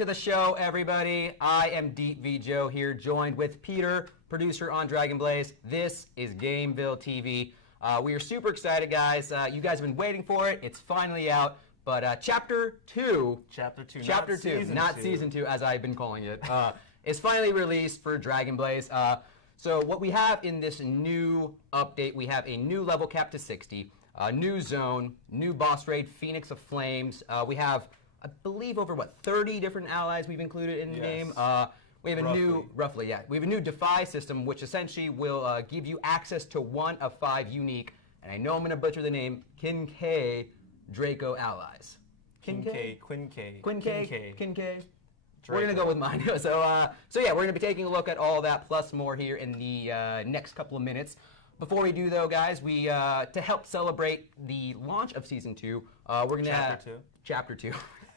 to the show, everybody. I am Deify Joe here, joined with Peter, producer on Dragon Blaze. This is GAMEVIL TV. We are super excited, guys. You guys have been waiting for it. It's finally out. But Chapter 2, not Season 2, as I've been calling it, is finally released for Dragon Blaze. So what we have in this new update, we have a new level cap to 60, a new zone, new boss raid, Phoenix of Flames. We have, I believe, over, 30 different allies we've included in the game. We have a we have a new Deify system, which essentially will give you access to 1 of 5 unique, and I know I'm going to butcher the name, Kin-K Draco allies. Kin-K. We're going to go with mine. So yeah, we're going to be taking a look at all that plus more here in the next couple of minutes. Before we do, though, guys, we to help celebrate the launch of Season 2, we're going to have Chapter 2.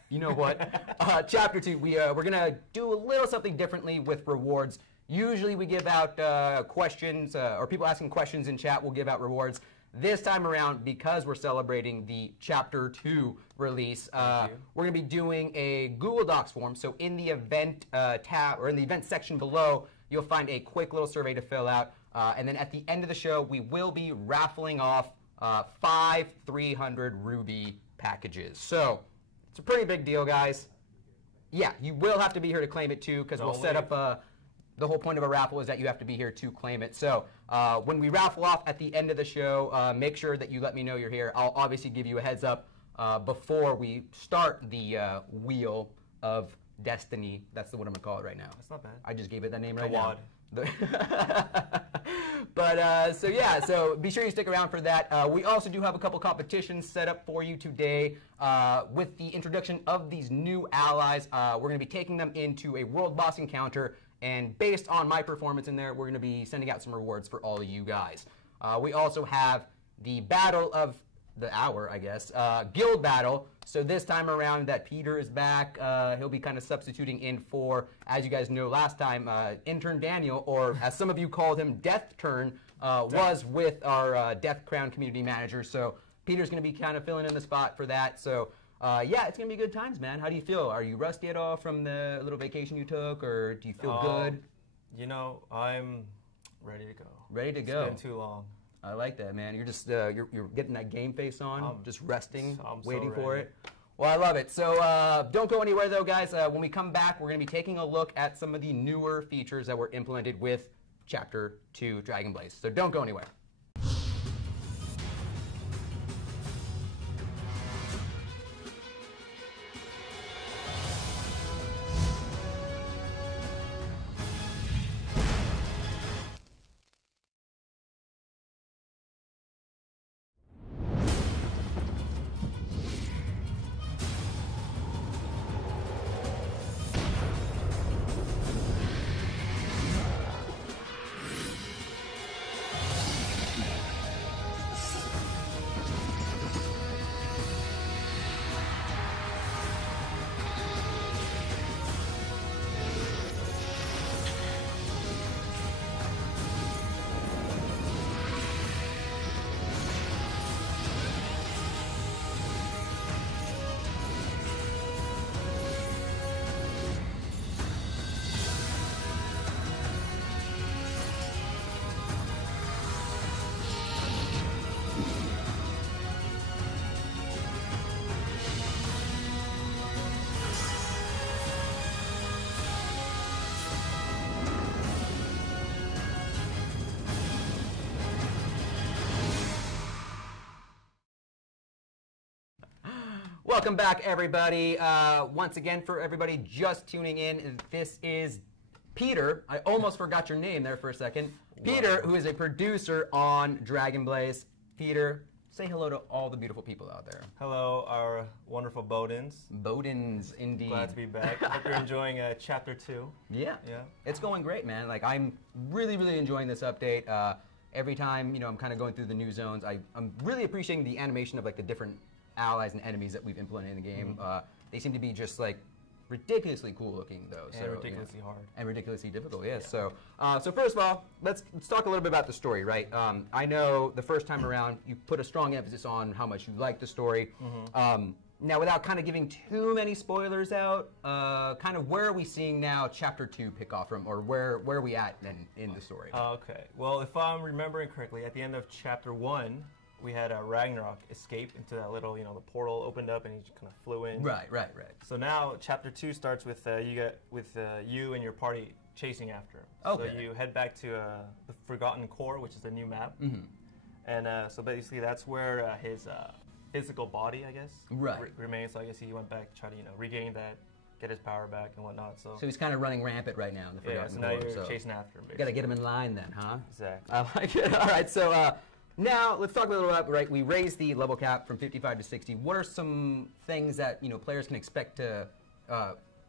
You know what? Chapter 2, we're going to do a little something differently with rewards. Usually we give out questions, or people asking questions in chat will give out rewards. This time around, because we're celebrating the Chapter 2 release, we're going to be doing a Google Docs form. So in the event tab, or in the event section below, you'll find a quick little survey to fill out. And then at the end of the show, we will be raffling off 5 300 Ruby packages. So it's a pretty big deal, guys. Yeah, you will have to be here to claim it too, because we'll set up the whole point of a raffle is that you have to be here to claim it. So when we raffle off at the end of the show, make sure that you let me know you're here. I'll obviously give you a heads up before we start the Wheel of Destiny. That's what I'm going to call it right now. That's not bad. I just gave it that name right now. But so yeah, so be sure you stick around for that. We also do have a couple competitions set up for you today with the introduction of these new allies. We're going to be taking them into a world boss encounter, and based on my performance in there, we're going to be sending out some rewards for all of you guys. We also have the Battle of the Hour, I guess, Guild Battle. So this time around that Peter is back, he'll be kind of substituting in for, as you guys know last time, Intern Daniel, or as some of you called him, Death Turn, was with our Death Crown community manager. So Peter's going to be kind of filling in the spot for that. So yeah, it's going to be good times, man. How do you feel? Are you rusty at all from the little vacation you took, or do you feel good? You know, I'm ready to go. Ready to go. It's been too long. I like that, man. You're just you're getting that game face on, just resting, waiting for it. Well, I love it. So don't go anywhere, though, guys. When we come back, we're going to be taking a look at some of the newer features that were implemented with Chapter 2 Dragon Blaze. So don't go anywhere. Welcome back, everybody. Once again, for everybody just tuning in, this is Peter. I almost forgot your name there for a second. Peter, who is a producer on Dragon Blaze. Peter, say hello to all the beautiful people out there. Hello, our wonderful Bodins. Bodins, indeed. Glad to be back. Hope you're enjoying Chapter 2. Yeah. It's going great, man. Like, I'm really, really enjoying this update. Every time, I'm kind of going through the new zones, I'm really appreciating the animation of, like, the different allies and enemies that we've implemented in the game. They seem to be just like ridiculously cool looking, though. And ridiculously hard. And ridiculously difficult, yes. Yeah. So first of all, let's talk a little bit about the story, right? I know the first time around you put a strong emphasis on how much you like the story. Now, without kind of giving too many spoilers out, kind of where are we seeing now Chapter 2 pick off from, or where are we at then in the story? Okay. Well, if I'm remembering correctly, at the end of Chapter 1, we had Ragnarok escape into that little, the portal opened up and he kind of flew in. Right. So now Chapter 2 starts with you and your party chasing after him. Okay. So you head back to the Forgotten Core, which is the new map. And so basically that's where his physical body, I guess, remains. So I guess he went back to try to regain that, get his power back and whatnot. So he's kind of running rampant right now in the Forgotten Core. So now you're chasing after him. You got to get him in line then, huh? Exactly. I like it. All right, so now let's talk a little about, right, we raised the level cap from 55 to 60. What are some things that, players can expect to,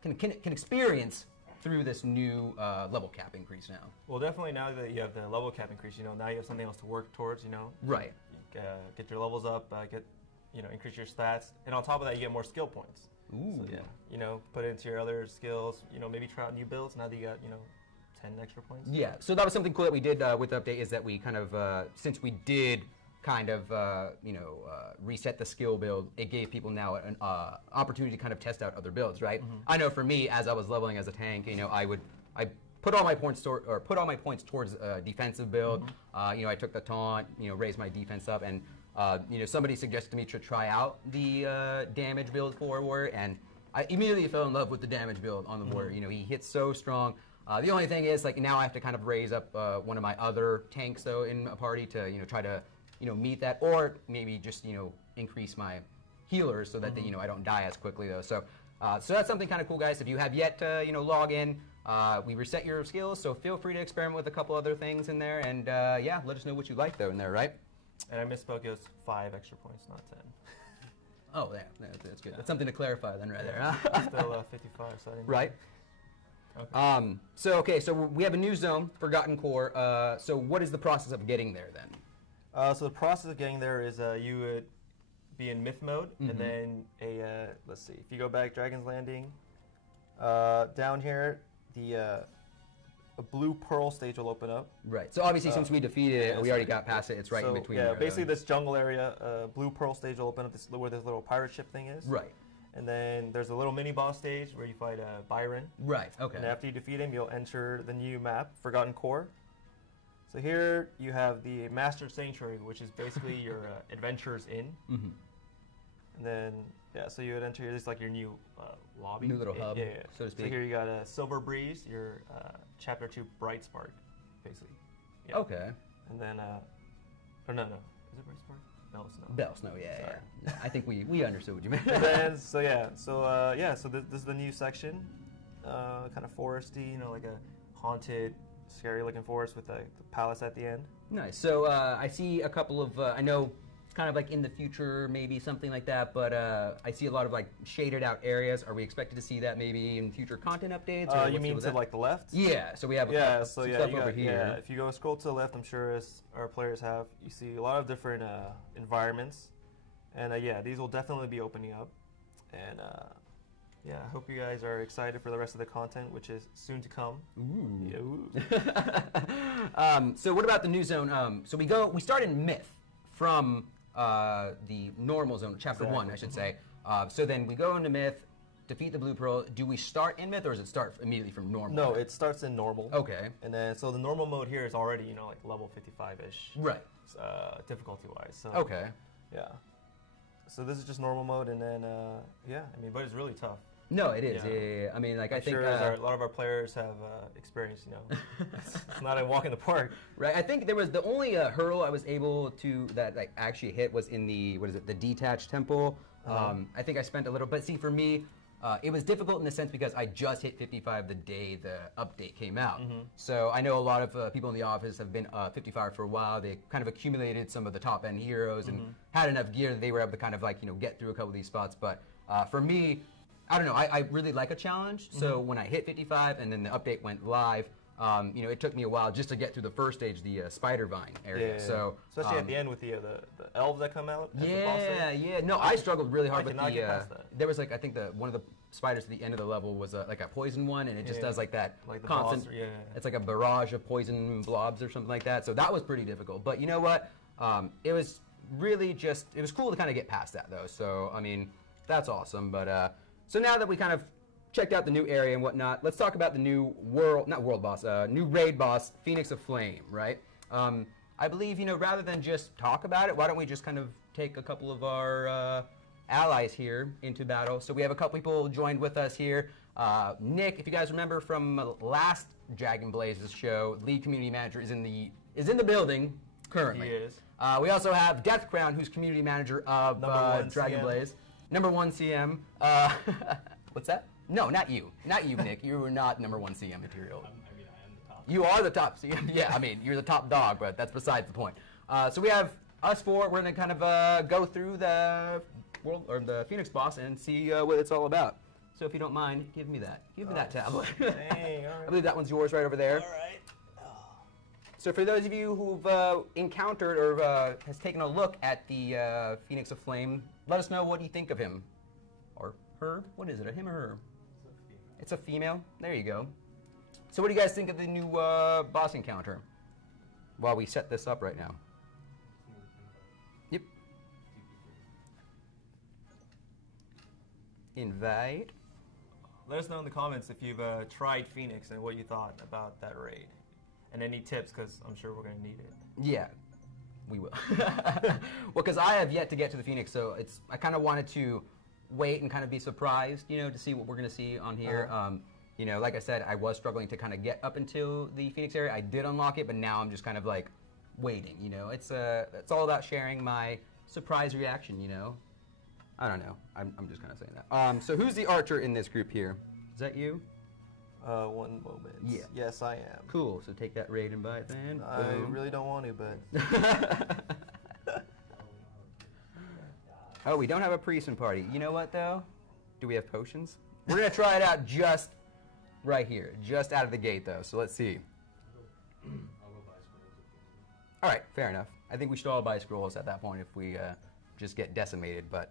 can experience through this new level cap increase now? Well, definitely now that you have the level cap increase, now you have something else to work towards, Right. Get your levels up, increase your stats, and on top of that, you get more skill points. Ooh. So, yeah, put it into your other skills, maybe try out new builds now that you got, 10 extra points. Yeah, so that was something cool that we did with the update, is that we kind of, since we did kind of, reset the skill build, it gave people now an opportunity to kind of test out other builds, right? I know for me, as I was leveling as a tank, I put all my points towards a defensive build. I took the taunt, raised my defense up, and somebody suggested to me to try out the damage build for Warrior, and I immediately fell in love with the damage build on the Warrior. He hits so strong. The only thing is, now I have to kind of raise up one of my other tanks, though, in a party to, try to, meet that, or maybe just, increase my healers so that I don't die as quickly, though. So that's something kind of cool, guys. If you have yet to, log in, we reset your skills, so feel free to experiment with a couple other things in there, and yeah, let us know what you like, though, in there, right? And I misspoke, it was 5 extra points, not 10. Oh, yeah, that's good. That's something to clarify then, right there, huh? Still 55, so I didn't Right. Okay. So we have a new zone, Forgotten Core. So what is the process of getting there then? So the process of getting there is you would be in myth mode, and then let's see, if you go back Dragon's Landing, down here, a blue pearl stage will open up. Right. So obviously, since we defeated it, we already got past it. It's right in between. Yeah, basically this jungle area, blue pearl stage will open up where this little pirate ship thing is. Right. And then there's a little mini boss stage where you fight Byron. Right. Okay. And after you defeat him, you'll enter the new map, Forgotten Core. So here you have the Master Sanctuary, which is basically your Adventures Inn. And then, so you would enter here. This is like your new lobby. New little hub, so to speak. So here you got a Silver Breeze, your Chapter 2 Bright Spark, basically. Yeah. Okay. And then, or no. Is it Bright Spark? Bell Snow. Bell Snow, yeah. I think we understood what you meant. And then, so this is the new section, kind of foresty, like a haunted, scary-looking forest with the palace at the end. Nice. So I see a couple of, I know it's kind of like in the future, maybe something like that, but I see a lot of like shaded out areas. Are we expected to see that maybe in future content updates? You mean to like the left? Yeah, so we have some stuff over here. Yeah, if you go scroll to the left, I'm sure as our players have, you see a lot of different environments. And these will definitely be opening up. And I hope you guys are excited for the rest of the content, which is soon to come. Ooh. Yeah, ooh. So what about the new zone? So we start in Myth from the normal zone, Chapter 1, I should say. So then we go into Myth, defeat the Blue Pearl. Do we start in Myth, or does it start immediately from normal? No, it starts in normal. Okay. And then, so the normal mode here is already, like level 55-ish. Right. Difficulty-wise. So, okay. Yeah. So this is just normal mode, and then, but it's really tough. No, it is. Yeah. I mean, like, I think a lot of our players have experienced. It's not a walk in the park. Right. I think there was the only hurdle I was able to that actually hit was in the the detached temple. I think I spent a little, but see, for me, it was difficult in the sense because I just hit 55 the day the update came out. So I know a lot of people in the office have been 55 for a while. They kind of accumulated some of the top end heroes and had enough gear that they were able to kind of get through a couple of these spots. But for me, I don't know. I really like a challenge. So when I hit 55 and then the update went live, it took me a while just to get through the first stage, the spider vine area. Yeah. So especially at the end with the elves that come out. Yeah. No, I struggled really hard with the. Get past that. There was I think one of the spiders at the end of the level was like a poison one, and it just does that constant. Boss, It's like a barrage of poison blobs or something like that. So that was pretty difficult. But you know what? It was really it was cool to kind of get past that though. So I mean. that's awesome. But so now that we kind of checked out the new area and whatnot, let's talk about the new new raid boss, Phoenix of Flame, right? I believe, rather than just talk about it, why don't we just kind of take a couple of our allies here into battle. So we have a couple people joined with us here. Nick, if you guys remember from last Dragon Blaze's show, lead community manager is in the building currently. He is. We also have Death Crown, who's community manager of Dragon Blaze. Number 1 CM. What's that? No, not you. Not you, Nick. You were not number 1 CM material. I am the top. You are the top CM. Yeah, I mean, you're the top dog, but that's besides the point. So we have us four. We're going to kind of go through the the Phoenix boss and see what it's all about. So if you don't mind, give me that. Give me that tablet. Dang, all right. I believe that one's yours right over there. All right. So for those of you who've encountered or has taken a look at the Phoenix of Flame, let us know what you think of him. Or her. What is it, a him or her? It's a female. There you go. So what do you guys think of the new boss encounter? While we set this up right now. Yep. Invite. Let us know in the comments if you've tried Phoenix and what you thought about that raid. And any tips, because I'm sure we're going to need it. Yeah, we will. Well, because I have yet to get to the Phoenix, so I kind of wanted to wait and kind of be surprised, to see what we're going to see on here. Like I said, I was struggling to kind of get up into the Phoenix area. I did unlock it, but now I'm just kind of like waiting. It's all about sharing my surprise reaction. I don't know. I'm just kind of saying that. So who's the archer in this group here? Is that you? One moment. Yeah. Yes, I am. Cool. So take that raid invite then. I Boom. really don't want to, but. Oh, we don't have a priest in party. You know what though? Do we have potions? We're gonna try it out just right here, just out of the gate though. So let's see. All right, fair enough. I think we should all buy scrolls at that point if we just get decimated. But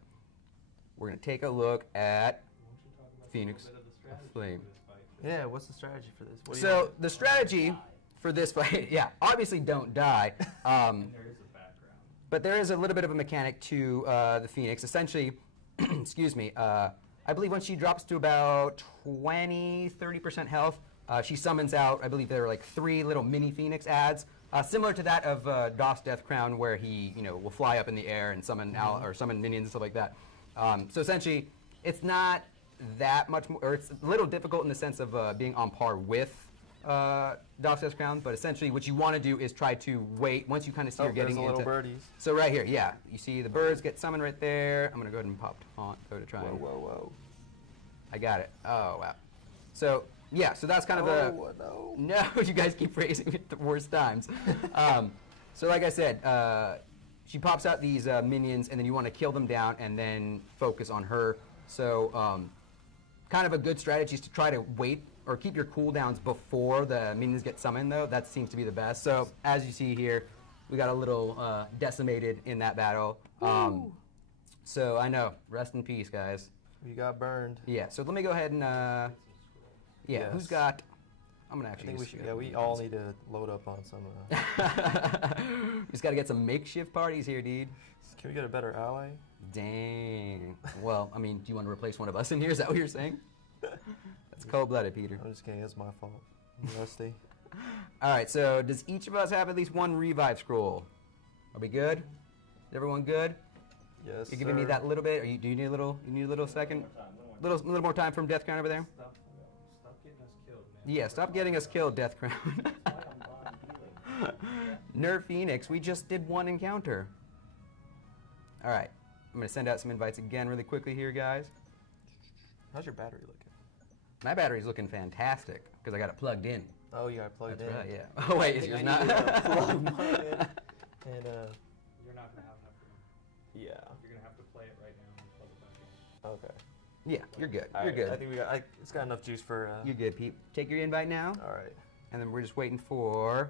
we're gonna take a look at Phoenix of Flame. Yeah, what's the strategy for this? What do you So want? the strategy for this fight, yeah, obviously don't die. There is a background. But there is a little bit of a mechanic to the Phoenix. Essentially, excuse me, I believe when she drops to about 30% health, she summons out, I believe there are like 3 little mini Phoenix ads, similar to that of DOS Death Crown, where he will fly up in the air and summon summon minions and stuff like that. So essentially, it's not that much more, or it's a little difficult in the sense of being on par with DOS Death Crown, but essentially what you want to do is try to wait once you kind of see you're getting there's into. little birdies. So right here, yeah, you see the birds get summoned right there. I'm gonna go ahead and pop taunt, go to try. Whoa, and, whoa, whoa. I got it. Oh wow. So yeah, so that's kind of no. No, you guys keep raising it at the worst times. So like I said, she pops out these minions, and then you want to kill them down and then focus on her. So kind of a good strategy is to try to wait or keep your cooldowns before the minions get summoned, though. That seems to be the best. So as you see here, we got a little decimated in that battle. So I know, rest in peace, guys. We got burned. Yeah, so let me go ahead and, yeah, Yes. who's got, I'm going to I actually think we just should. Yeah, we all need to load up on some. we just got to get some makeshift parties here, dude. Can we get a better ally? Dang. Well, I mean, do you want to replace one of us in here? Is that what you're saying? That's cold-blooded, Peter. I'm just kidding. It's my fault. I'm rusty. All right, so does each of us have at least one revive scroll? Are we good? Is everyone good? Yes. You're giving me that little bit, or do you need a little? You need a little second? Little more time from Death Crown over there. Stop getting us killed, man. Yeah, stop getting us killed, Death Crown. Nerf Phoenix, we just did one encounter. All right, I'm gonna send out some invites again really quickly here, guys. How's your battery looking? My battery's looking fantastic because I got it plugged in. Oh, you got it plugged That's in. right, yeah. Oh wait, is yours not? Plug mine in. And You're not gonna have enough room. yeah. You're gonna have to play it right now and plug it back in. Okay. Yeah, you're good. All You're right, good. I think we got. It's got enough juice for. You're good, Pete. Take your invite now, All right. and then we're just waiting for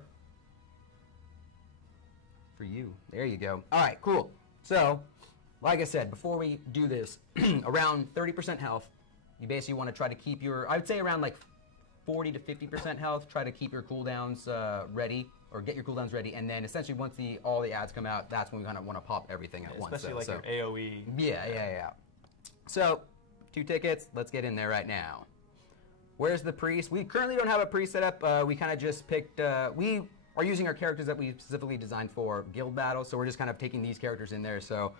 you. There you go. All right, cool. So, like I said, before we do this, around 30% health, you basically want to try to keep your, I would say around like 40 to 50% health, try to keep your cooldowns ready, or get your cooldowns ready, and then essentially once all the ads come out, that's when we kind of want to pop everything at once. Especially like so, your AoE. Yeah. So, 2 tickets. Let's get in there right now. Where's the priest? We currently don't have a priest set up. We kind of just picked. We are using our characters that we specifically designed for guild battles. So we're just kind of taking these characters in there. So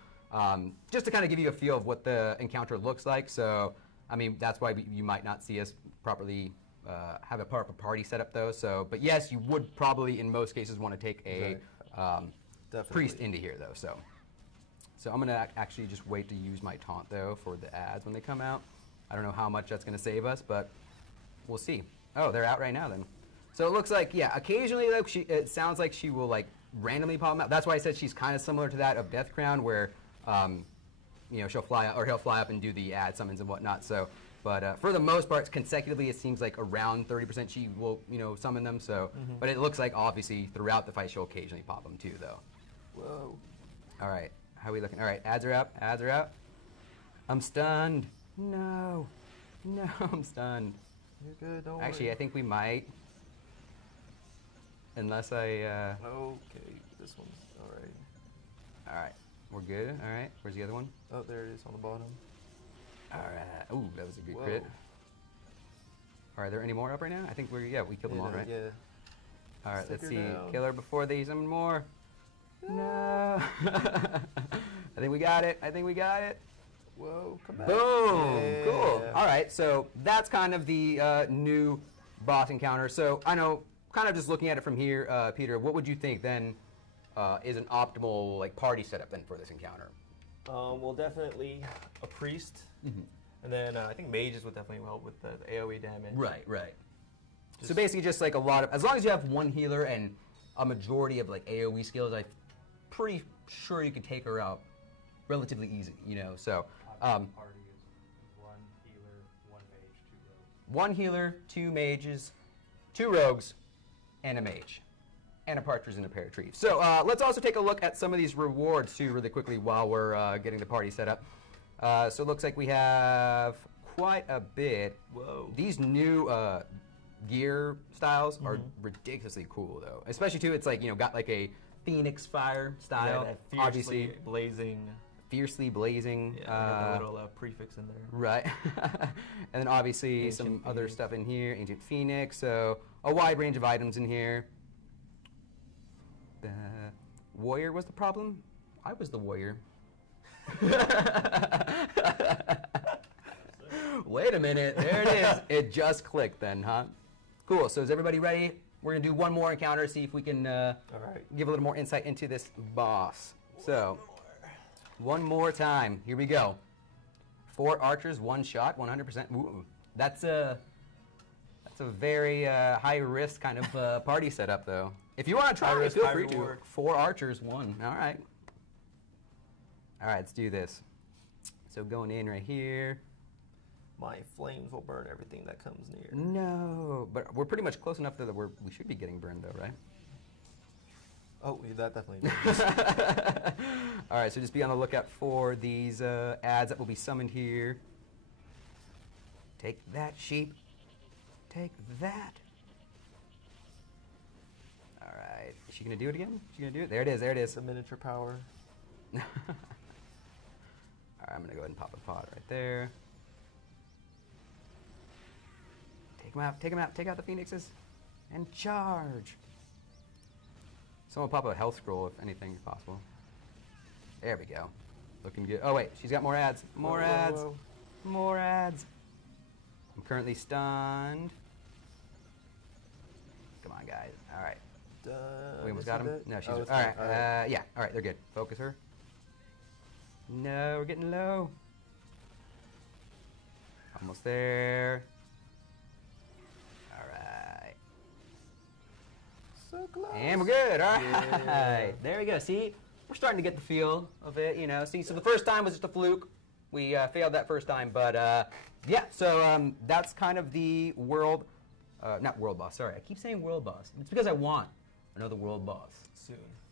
just to kind of give you a feel of what the encounter looks like. So I mean that's why you might not see us properly have a proper party set up though. So but yes, you would probably in most cases want to take a priest into here though. So I'm gonna actually just wait to use my taunt though for the ads when they come out. I don't know how much that's gonna save us, but we'll see. Oh, they're out right now then. So it looks like, yeah, occasionally like it sounds like she will like randomly pop out. That's why I said she's kind of similar to that of Death Crown where, you know, she'll fly or he'll fly up and do the ad summons and whatnot. So, but for the most part, consecutively, it seems like around 30% she will, you know, summon them. So, but it looks like obviously throughout the fight she'll occasionally pop them too though. Whoa. All right, how are we looking? All right, ads are out, ads are out. I'm stunned. No, no, I'm stunned. You're good, don't Actually, worry. I think we might. Unless I, Okay, this one's alright. Alright, we're good. Alright, where's the other one? Oh, there it is on the bottom. Alright, ooh, that was a good Whoa. crit. Are there any more up right now? I think we killed them all, right? Yeah. Alright, Stick let's her see. down. Kill her before they summon more. No! I think we got it. I think we got it. Whoa, come back. Boom! Yeah. Cool. Alright, so that's kind of the new boss encounter. So I know, kind of just looking at it from here, Peter, what would you think then is an optimal like party setup then for this encounter? Well, definitely a priest. And then I think mages would definitely help with the AoE damage. Right, right. So basically just like a lot of, as long as you have one healer and a majority of like AoE skills, I'm pretty sure you can take her out relatively easy, you know, so. Party is 1 healer, 1 mage, 2 rogues. 1 healer, 2 mages, 2 rogues, and a mage. And a partridge in a pear tree. So let's also take a look at some of these rewards too really quickly while we're getting the party set up. So it looks like we have quite a bit. Whoa. These new gear styles are ridiculously cool though. Especially too, it's like, you know, got like a Phoenix Fire style. Yeah, that obviously. blazing. Fiercely blazing. Yeah, got the little prefix in there. Right. And then obviously Ancient some other Phoenix. stuff in here. Ancient Phoenix. So a wide range of items in here. Warrior was the problem? I was the warrior. Wait a minute. There it is. It just clicked then, huh? Cool. So is everybody ready? We're going to do one more encounter, see if we can All right. give a little more insight into this boss. So, one more time. Here we go. 4 archers, 1 shot, 100%. Ooh, that's a very high risk kind of party setup, though. If you want to try High it, risk, feel high free to. reward. 4 archers, 1. All right. All right, let's do this. So going in right here. My flames will burn everything that comes near. No, but we're pretty much close enough that we should be getting burned, though, right? Oh, yeah, that definitely does. All right, so just be on the lookout for these ads that will be summoned here. Take that, sheep. Take that. All right, is she gonna do it again? Is she gonna do it? There it is. There it is. It's a miniature power. All right, I'm gonna go ahead and pop a pot right there. Take them out. Take them out. Take out the phoenixes, and charge. Someone pop a health scroll if anything is possible. There we go. Looking good. Oh wait, she's got more ads. More Whoa, whoa, ads. whoa. More ads. I'm currently stunned. Come on, guys. All right. We almost got him. No, she's all right. Yeah. All right, they're good. Focus her. No, we're getting low. Almost there. All right. So close. And we're good. All right. Yeah. There we go. See, we're starting to get the feel of it, you know. See, so the first time was just a fluke. We failed that first time, but yeah. So that's kind of the world, not world boss. Sorry, I keep saying world boss. It's because I want another world boss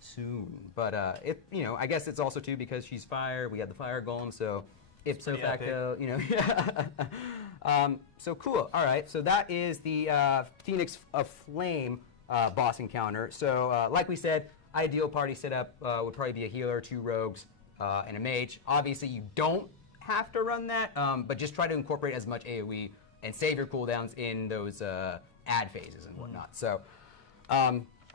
soon. But it, you know, I guess it's also too because she's fire. We had the fire golem, so ipso pretty facto, you know. So cool. All right. So that is the Phoenix of Flame boss encounter. So like we said, ideal party setup would probably be a healer, 2 rogues, and a mage. Obviously, you don't have to run that, but just try to incorporate as much AoE and save your cooldowns in those ad phases and whatnot. So,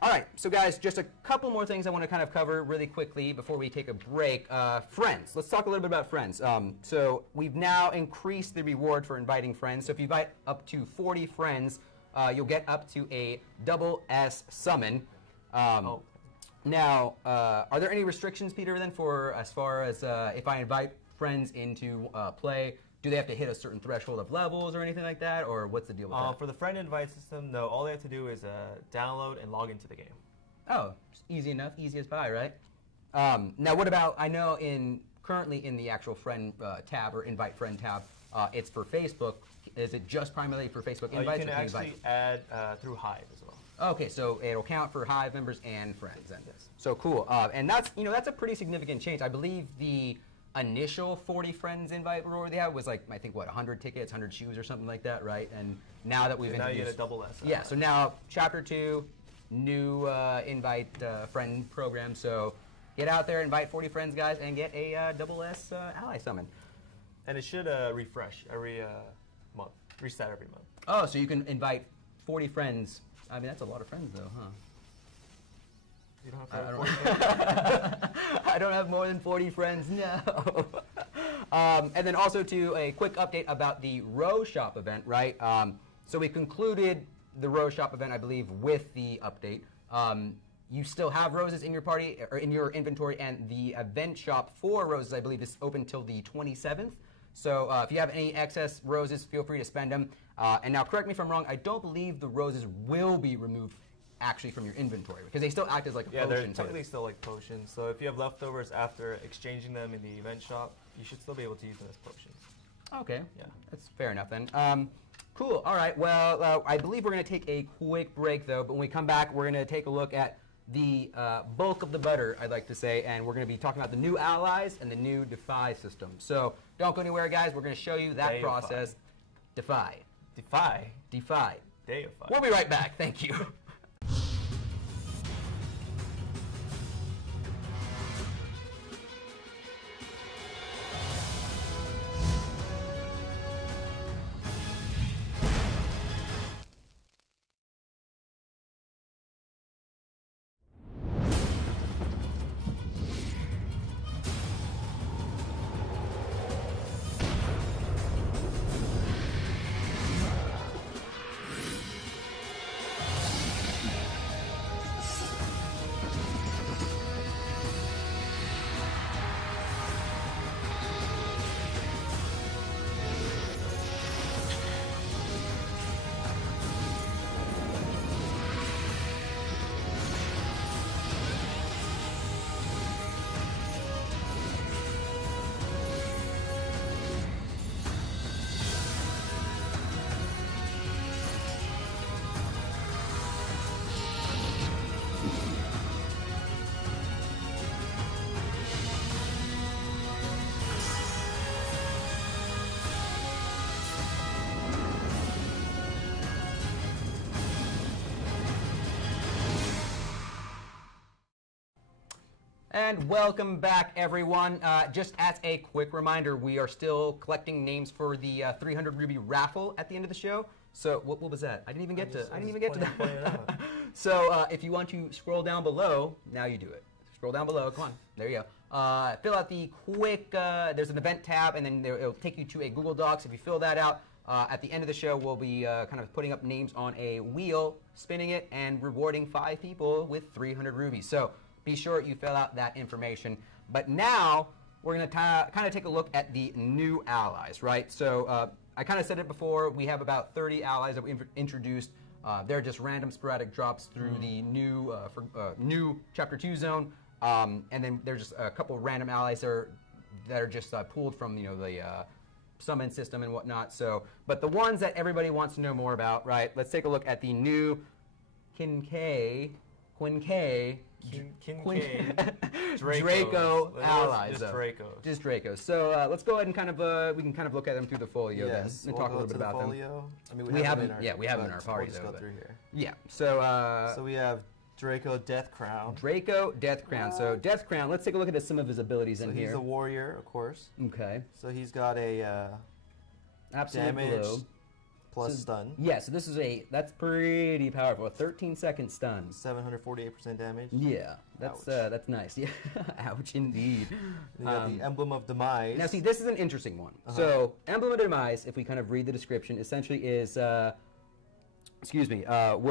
all right, so guys, just a couple more things I want to kind of cover really quickly before we take a break. Friends, let's talk a little bit about friends. So we've now increased the reward for inviting friends. So if you invite up to 40 friends, you'll get up to a double S summon. Now, are there any restrictions, Peter, then, for as far as if I invite friends into play? Do they have to hit a certain threshold of levels or anything like that, or what's the deal with that? For the friend invite system, no. All they have to do is download and log into the game. Oh, easy enough, easy as pie, right? Now, what about? I know currently in the actual friend tab or invite friend tab, it's for Facebook. Is it just primarily for Facebook invites? You can actually add through Hive as well. Okay, so it'll count for Hive members and friends. Then. Yes. So cool. And that's that's a pretty significant change. I believe the initial 40 friends invite reward they had was like, I think, what, 100 tickets, 100 shoes or something like that, right? And now that we've introduced... Now you get a double S. Yeah, so now Chapter 2, new invite friend program. So get out there, invite 40 friends, guys, and get a double S ally summon. And it should refresh every month, reset every month. Oh, so you can invite 40 friends. I mean, that's a lot of friends, though, huh? You don't have to have 40 I don't have more than 40 friends, no. And then also a quick update about the Rose Shop event, right? So we concluded the Rose Shop event, I believe, with the update. You still have roses in your party or in your inventory, and the event shop for roses, I believe, is open till the 27th. So if you have any excess roses, feel free to spend them. And now, correct me if I'm wrong, I don't believe the roses will be removed actually from your inventory, because they still act as like a potion. Yeah, they're technically still like potions. So if you have leftovers after exchanging them in the event shop, you should still be able to use them as potions. Okay, yeah, that's fair enough then. Cool. All right. Well, I believe we're going to take a quick break though. But when we come back, we're going to take a look at the bulk of the butter, I'd like to say, and we're going to be talking about the new allies and the new Deify system. So don't go anywhere, guys. We're going to show you that Deify. process. Deify. Deify. Deify. Deify. We'll be right back. Thank you. And welcome back, everyone. Just as a quick reminder, we are still collecting names for the 300 Ruby Raffle at the end of the show. So what was that? I didn't even get to that. So if you want to scroll down below, now you do it. Scroll down below. Come on. There you go. Fill out the quick. There's an event tab, and then it'll take you to a Google Docs. If you fill that out, at the end of the show, we'll be kind of putting up names on a wheel, spinning it, and rewarding 5 people with 300 rubies. So be sure you fill out that information. But now we're going to kind of take a look at the new allies, right? So I kind of said it before. We have about 30 allies that we've introduced. They're just random sporadic drops through the new new Chapter 2 zone. And then there's just a couple of random allies that are just pulled from the summon system and whatnot. So, but the ones that everybody wants to know more about, right? Let's take a look at the new Quinquay, Draco allies. Just Draco. Just Draco. So let's go ahead and kind of we can kind of look at them through the folio yes, and we'll talk a little bit about them. I mean, we have them in our party. We'll just go through here. Yeah. So so we have Draco Death Crown. Draco Death Crown. So Death Crown, let's take a look at some of his abilities in So here. he's a warrior, of course. Okay. So he's got a Absolute damage blow. plus So- stun. Yeah, so this is that's pretty powerful. A 13-second stun. 748% damage. Yeah, that's nice. Yeah, ouch indeed. You got the Emblem of Demise. Now see, this is an interesting one. So Emblem of Demise, if we kind of read the description, essentially is, will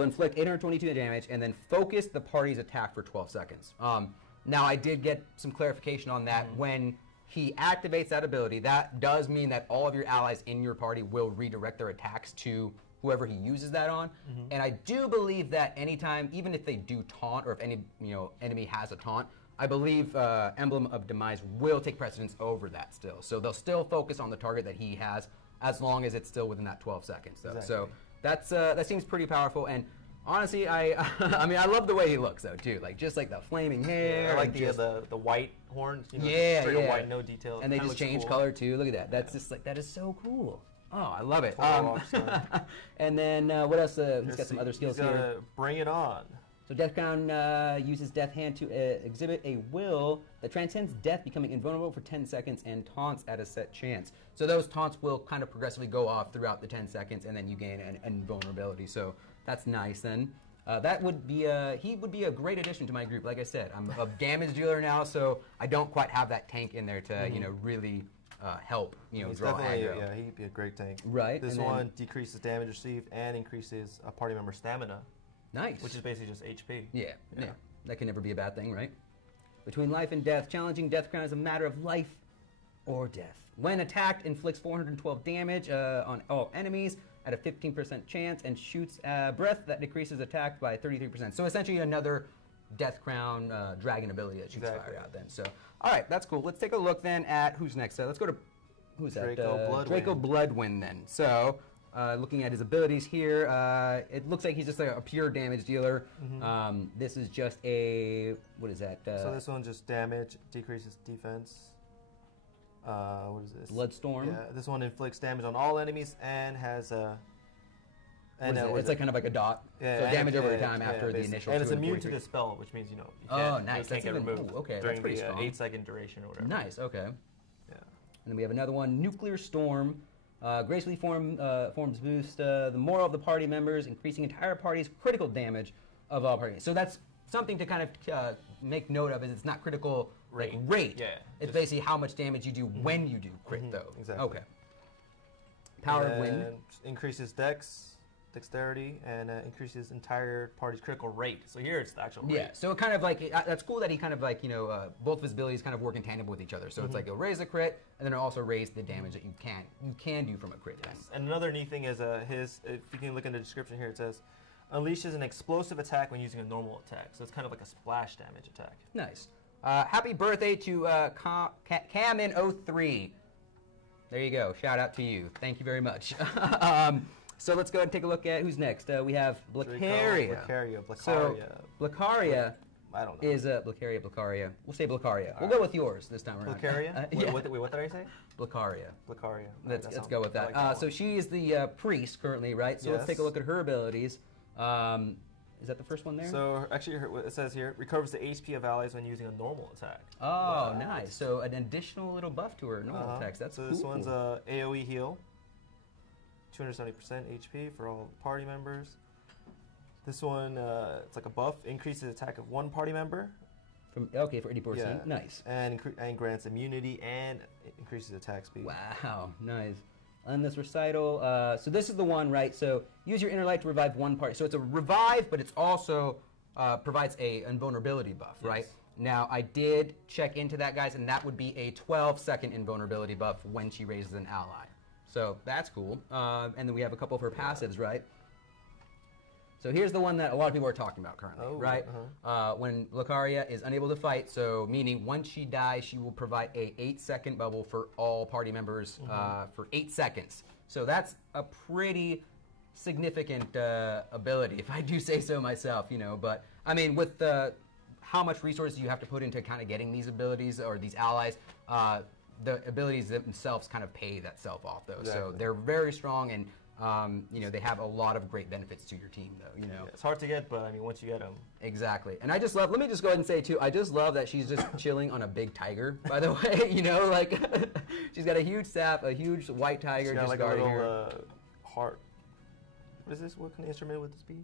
inflict 822 damage and then focus the party's attack for 12 seconds. Now I did get some clarification on that. When he activates that ability, that does mean that all of your allies in your party will redirect their attacks to whoever he uses that on. And I do believe that anytime, even if they do taunt or if any enemy has a taunt, I believe Emblem of Demise will take precedence over that still. So they'll still focus on the target that he has as long as it's still within that 12 seconds. Though. Exactly. So that seems pretty powerful. And honestly, I mean, I love the way he looks though too. Like just like the flaming hair. I like and the white horns. You know, yeah, straight yeah. white, no detail. And they Kinda just looks change cool. color too. Look at that. That's just like that is so cool. Oh, I love it. Total rock star. And then what else? He's got some other skills he's gotta here. Bring it on. So Death Crown uses Death Hand to exhibit a will that transcends death, becoming invulnerable for 10 seconds and taunts at a set chance. So those taunts will kind of progressively go off throughout the 10 seconds, and then you gain an invulnerability. So that's nice then. That would be he would be a great addition to my group. Like I said, I'm a damage dealer now, so I don't quite have that tank in there to really help He's draw definitely aggro. yeah, he'd be a great tank. Right. This and then- one decreases damage received and increases a party member stamina, nice. which is basically just HP. Yeah, that can never be a bad thing, right? Between life and death, challenging Death Crown is a matter of life or death. When attacked, inflicts 412 damage on all enemies at a 15% chance and shoots breath that decreases attack by 33%. So essentially another Death Crown dragon ability that shoots fire out then. So, all right, that's cool. Let's take a look then at who's next. Let's go to, who's Draco that? Bloodwind. Draco Bloodwind then. So, looking at his abilities here, it looks like he's just like a pure damage dealer. This is just a, what is that? So this one just damage, decreases defense. What is this? Bloodstorm. Yeah, this one inflicts damage on all enemies and has a. What is it? It's like kind of like a dot. Yeah, so and damage over yeah, time yeah, after the basically. initial. And it's 2 immune to 43. the spell, which means you Oh, can't, nice. It That's can't get even- removed ooh, okay, that's during pretty the strong. 8-second duration or whatever. Nice. Okay. Yeah. And then we have another one, Nuclear Storm. Gracefully forms boost the morale of the party members, increasing entire party's critical damage of all parties. So that's something to kind of make note of. Is it's not critical rate. Yeah. It's basically how much damage you do when you do crit, though. Exactly. Okay. Power of And Wind. increases dexterity, and increases entire party's critical rate. So here it's the actual rate. Yeah, so it kind of like, that's cool that he kind of like, both of his abilities kind of work in tandem with each other. So it's like it'll raise the crit, and then it'll also raise the damage that you can do from a crit. Then. And another neat thing is if you can look in the description here, it says, unleashes an explosive attack when using a normal attack. So it's kind of like a splash damage attack. Nice. Happy birthday to Camin03. There you go. Shout out to you. Thank you very much. So let's go ahead and take a look at who's next. We have Blacaria. Blacaria. So Blacaria I don't know. is Blacaria. We'll say Blacaria. We'll go with yours this time around. Blacaria? Yeah. Wait, what did I say? Blacaria. Blacaria. Let's go with that. I like So one. she is the priest currently, right? So let's take a Yes. look at her abilities. Is that the first one there? So actually, it says here, recovers the HP of allies when using a normal attack. Oh, nice. So an additional little buff to her normal attacks. That's so cool. this one's a AoE heal. 270% HP for all party members. This one, it's like a buff, increases attack of one party member. Okay, for 80%. Yeah. Nice. And grants immunity and increases attack speed. Wow, nice. And this recital, so this is the one, right? So use your inner light to revive one party. So it's a revive, but it's also provides a invulnerability buff, right? Now, I did check into that, guys, and that would be a 12-second invulnerability buff when she raises an ally. So that's cool. And then we have a couple of her passives, right? So here's the one that a lot of people are talking about currently, right? When Blacaria is unable to fight, so meaning once she dies, she will provide a 8-second bubble for all party members for 8 seconds. So that's a pretty significant ability, if I do say so myself, But I mean, with how much resources you have to put into kind of getting these abilities or these allies, the abilities themselves kind of pay that self off, though. Exactly. So they're very strong, and You know, they have a lot of great benefits to your team, though. You know, Yeah, it's hard to get, but I mean, once you get them, exactly. And I just love. Let me just go ahead and say too. I just love that she's just chilling on a big tiger. By the way, you know, like she's got a huge staff, a huge white tiger she's got just like a guarding little her. harp. What is this? What kind of instrument would this be?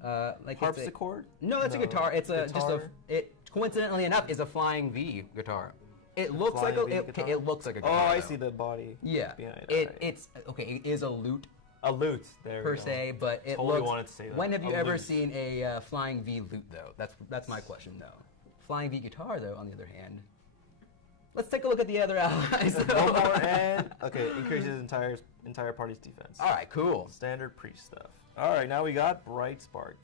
Like Harpsichord? No, it's a guitar. It's a just a. Guitar? It coincidentally enough is a flying V guitar. It looks like flying V a. guitar? It looks like a Oh, guitar. I though. see the body. Yeah. behind It alright. it's okay. It is a lute A lute. There per we go. se, but it Totally looks. wanted to say that. When have you A ever lute. seen a flying V lute though? That's my question though. Flying V guitar though, on the other hand. Let's take a look at the other allies. One more and okay, increases entire party's defense. All right, cool. Standard priest stuff. All right, now we got Bright Spark.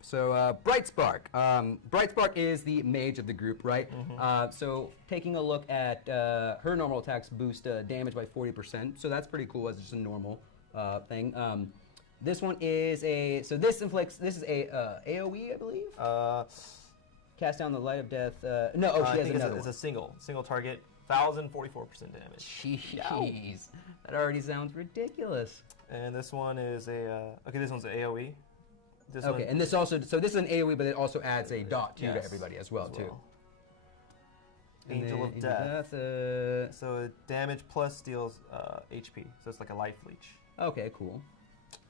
So Bright Spark. Bright Spark is the mage of the group, right? So taking a look at her normal attacks boost damage by 40%. So that's pretty cool as just a normal thing. This one is a this inflicts. This is a AOE, I believe. Cast down the light of death. No, oh, I she has think another it's one. a single target, 1,044% damage. Jeez, that already sounds ridiculous. And this one is a okay. This one's an AOE. This Okay, one, and this also this is an AOE, but it also adds a dot to Yes, everybody as well too. And Angel then of Angel Death. Death, So damage plus deals HP. So it's like a life leech. okay, cool.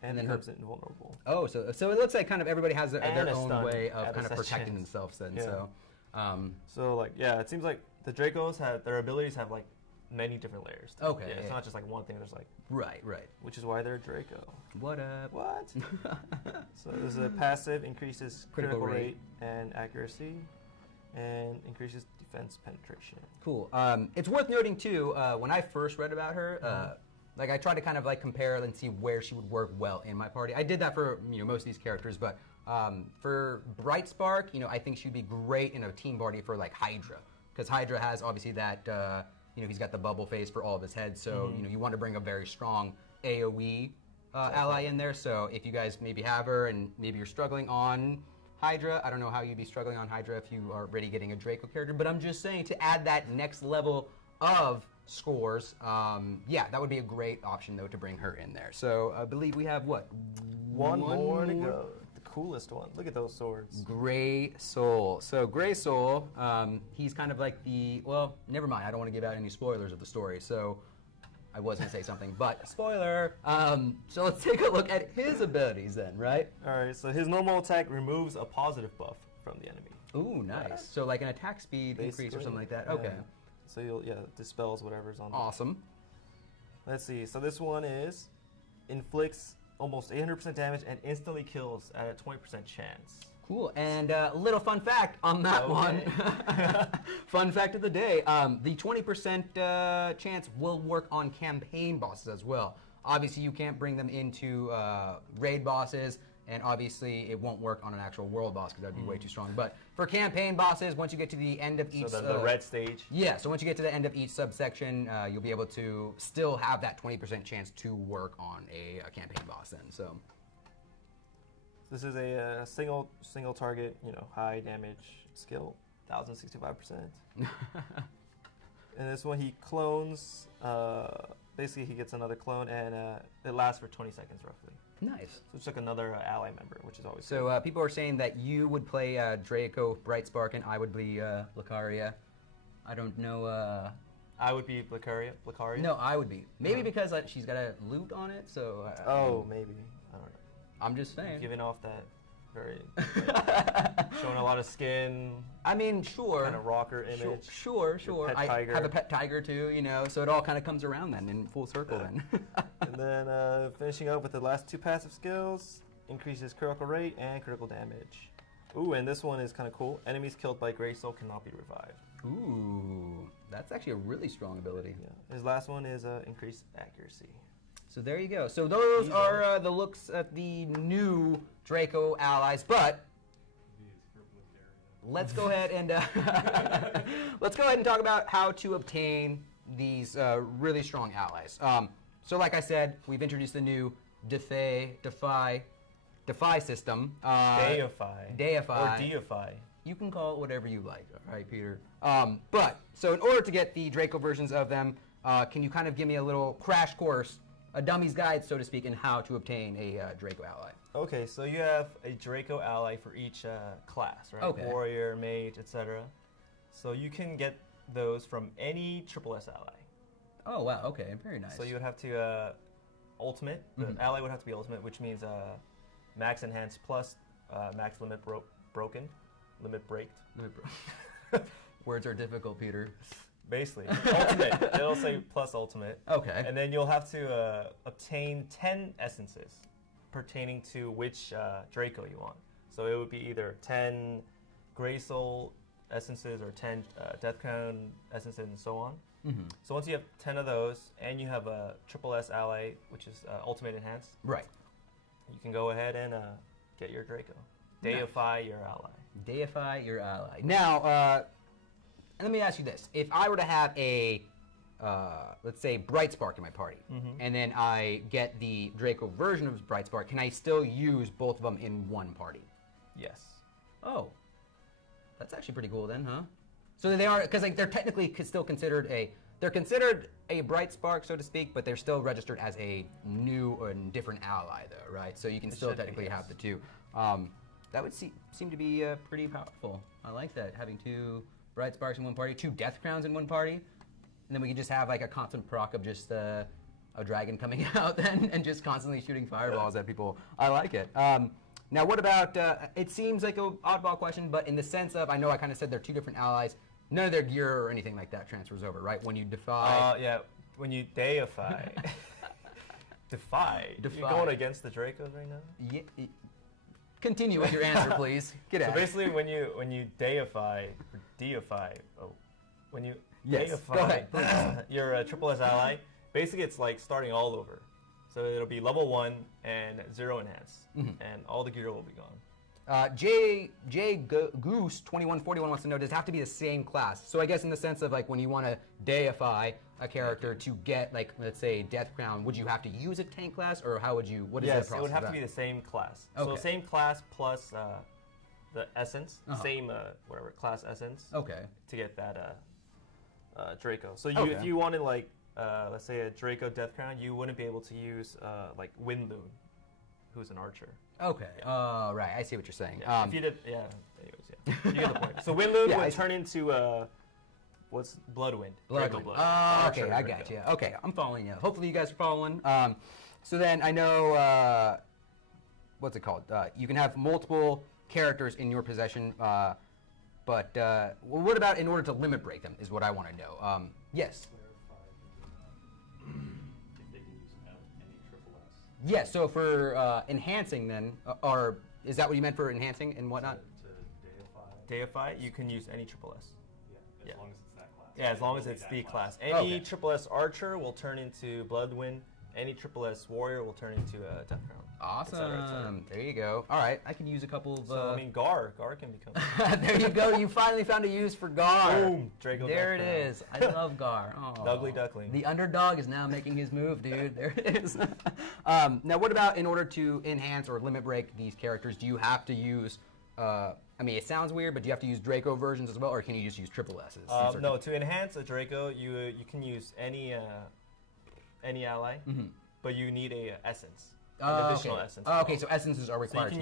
And then then her- becomes invulnerable. Oh, so it looks like kind of everybody has their And a own stun way of at a kind of protecting second. themselves then. Yeah. So, So like yeah, it seems like the Dracos have their abilities have like many different layers. to it. Okay, Yeah, it's yeah. not just like one thing. There's like right. which is why they're a Draco. What up? What? So there's a passive increases Critical critical rate. rate and accuracy, and increases defense penetration. Cool. It's worth noting too. When I first read about her, like I tried to kind of like compare and see where she would work well in my party. I did that for most of these characters, but for Bright Spark, I think she'd be great in a team party for like Hydra, because Hydra has obviously that he's got the bubble face for all of his heads, so you want to bring a very strong AOE ally in there. So if you guys maybe have her and maybe you're struggling on Hydra, I don't know how you'd be struggling on Hydra if you are already getting a Draco character, but I'm just saying to add that next level of scores, yeah, that would be a great option though to bring her in there. So I believe we have what? One more to go. The coolest one. Look at those swords. Gray Soul. So Gray Soul, he's kind of like well, never mind. I don't want to give out any spoilers of the story. So I was going to say something, but spoiler. So let's take a look at his abilities then, right? All right. So his normal attack removes a positive buff from the enemy. Ooh, nice. So like an attack speed increase or Basically, something like that. yeah. Okay. So you'll dispels whatever's on. Awesome. Let's see. So this one is inflicts almost 800% damage and instantly kills at a 20% chance. Cool. And little fun fact on that one. Fun fact of the day. The 20% chance will work on campaign bosses as well. Obviously, you can't bring them into raid bosses, and obviously it won't work on an actual world boss because that'd be way too strong. But for campaign bosses, once you get to the end of each... So the red stage. Yeah, so once you get to the end of each subsection, you'll be able to still have that 20% chance to work on a campaign boss then. So This is a single target, high damage skill, 1,065%. And this one he clones. Basically, he gets another clone, and it lasts for 20 seconds roughly. nice. So it's like another ally member, which is always good. So people are saying that you would play Draco, Bright Spark, and I would be Lucaria. I don't know. I would be Blicaria. No, I would be. Maybe because she's got a loot on it, so... Oh, maybe. I don't know. I'm just saying. Giving off that very... showing a lot of skin, I mean, sure. kind of rocker image. Sure. pet I tiger. have a pet tiger too, so it all kind of comes around then in full circle then. And then finishing up with the last two passive skills, increases critical rate and critical damage. Ooh, and this one is kind of cool. Enemies killed by Grey Soul cannot be revived. Ooh, that's actually a really strong ability. Yeah. His last one is increased accuracy. So there you go. So those are the looks at the new Draco allies, but let's go ahead and talk about how to obtain these really strong allies. So like I said, we've introduced the new Deify system. Deify. Deify. Or Deify. You can call it whatever you like, all right, Peter? But, so in order to get the Draco versions of them, can you kind of give me a little crash course a dummy's guide, so to speak, in how to obtain a Draco ally. Okay, so you have a Draco ally for each class, right? Okay. Warrior, mage, etc. So you can get those from any triple S ally. Oh wow, okay, very nice. So you would have to ultimate. The ally would have to be ultimate, which means max enhance plus max limit broken, limit braked. Words are difficult, Peter. Basically, ultimate. It'll say plus ultimate. Okay. And then you'll have to obtain 10 essences pertaining to which Draco you want. So it would be either 10 Grey Soul essences or 10 Death Crown essences and so on. So once you have 10 of those and you have a triple S ally, which is ultimate enhanced, Right. you can go ahead and get your Draco. Deify your ally. Deify your ally. Now, let me ask you this. If I were to have a, let's say, Bright Spark in my party, and then I get the Draco version of Bright Spark, can I still use both of them in one party? Yes. Oh. That's actually pretty cool then, huh? So they are, because like, they're technically still considered they're considered a Bright Spark, so to speak, but they're still registered as a new and different ally, though, right? So you can still technically have the two. That would seem to be pretty powerful. I like that, having two Bright Sparks in one party, two Death Crowns in one party, and then we can just have like a constant proc of just a dragon coming out then and just constantly shooting fireballs at people. I like it. Now, what about, it seems like an oddball question, but in the sense of, I know I kind of said they're two different allies, none of their gear or anything like that transfers over, right? When you defy. Yeah, when you deify. Defy? You're going against the Dracos right now? Yeah, continue with your answer, please. Get out. So basically, when you deify, or deify, when you Yes, go ahead. Your triple S ally, basically it's like starting all over. So it'll be level 1 and 0 enhance, and all the gear will be gone. Goose 2141 wants to know, does it have to be the same class? So I guess in the sense of like when you want to deify a character to get like, let's say, Death Crown, would you have to use a tank class, or how would you, what is the process? Yes, it would have to be the same class. Okay. So same class plus the essence, same whatever class essence. Okay. To get that Draco. So if you wanted like let's say a Draco Death Crown, you wouldn't be able to use like Windloon, who's an archer. Okay. Right. I see what you're saying. Yeah. If you did, anyways, you get the point. So Windloon would turn into what's Bloodwind? Draco Blood. Oh, okay, I got you. Okay, I'm following you. Hopefully you guys are following. So then I know, what's it called? You can have multiple characters in your possession, but well, what about in order to limit break them is what I want to know. Yes. If they can use any triple S. Yes, so for enhancing then, or is that what you meant for enhancing and whatnot? To Deify, you can use any triple S. Yeah, as long as it's that class. Yeah, as long as it's the class. Any triple S archer will turn into Bloodwind. Any triple S warrior will turn into Death Crown. Awesome. Et cetera, et cetera. There you go. All right, I can use a couple of. So I mean, Gar can become. There you go. You finally found a use for Gar. Boom. Draco. There it is. I love Gar. Oh. Ugly duckling. The underdog is now making his move, dude. There it is. Now, what about in order to enhance or limit break these characters? Do you have to use? I mean, it sounds weird, but do you have to use Draco versions as well, or can you just use triple S's? No, to enhance a Draco, you can use any ally, but you need a essence. An additional essence. Okay, so essences are required.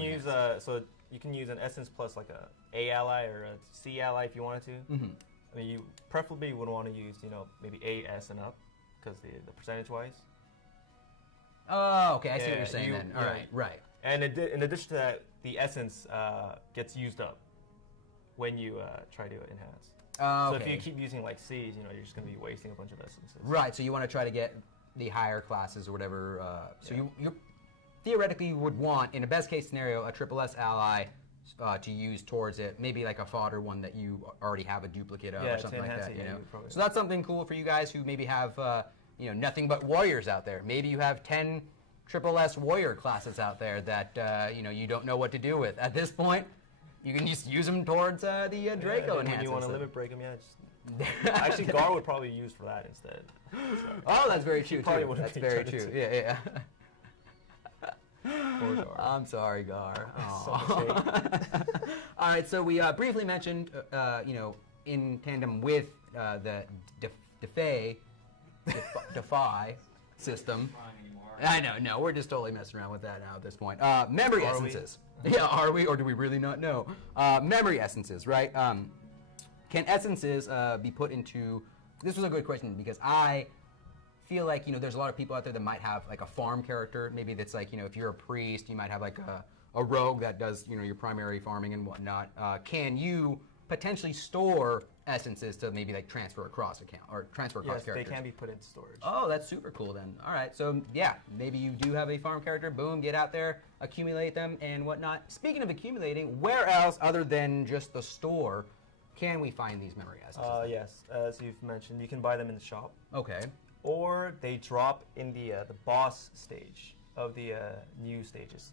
So you can use an essence plus like a ally or a C ally if you wanted to. I mean, you preferably would want to use maybe AS and up because the percentage wise. Oh, okay, I see what you're saying then. All right, right. And in addition to that, the essence gets used up when you try to enhance. So if you keep using like C's, you're just going to be wasting a bunch of essences. Right. So you want to try to get the higher classes or whatever. So you theoretically would want, in a best case scenario, a triple S ally to use towards it. Maybe like a fodder one that you already have a duplicate of or something like that. So that's something cool for you guys who maybe have nothing but warriors out there. Maybe you have 10 triple S warrior classes out there that you don't know what to do with. At this point, you can just use them towards the Draco enhancements. When you want to limit break them, actually, Gar would probably use for that instead. So. Oh, that's very true. That's very true. Yeah. I'm sorry, Gar. All right, so we briefly mentioned, in tandem with the Defy system. I know, no, we're just totally messing around with that now at this point. Memory Are we? essences. Yeah, are we, or do we really not know? Memory essences, right? Can essences be put into? This was a good question because I feel like there's a lot of people out there that might have like a farm character. Maybe that's like if you're a priest, you might have like a rogue that does your primary farming and whatnot. Can you potentially store essences to maybe like transfer across account or transfer across Yes, characters? they can be put into storage. Oh, that's super cool then. All right, so yeah, maybe you do have a farm character. Boom, get out there, accumulate them and whatnot. Speaking of accumulating, where else other than just the store can we find these memory essences? Yes, as you've mentioned, you can buy them in the shop, Okay. or they drop in the boss stage of the new stages.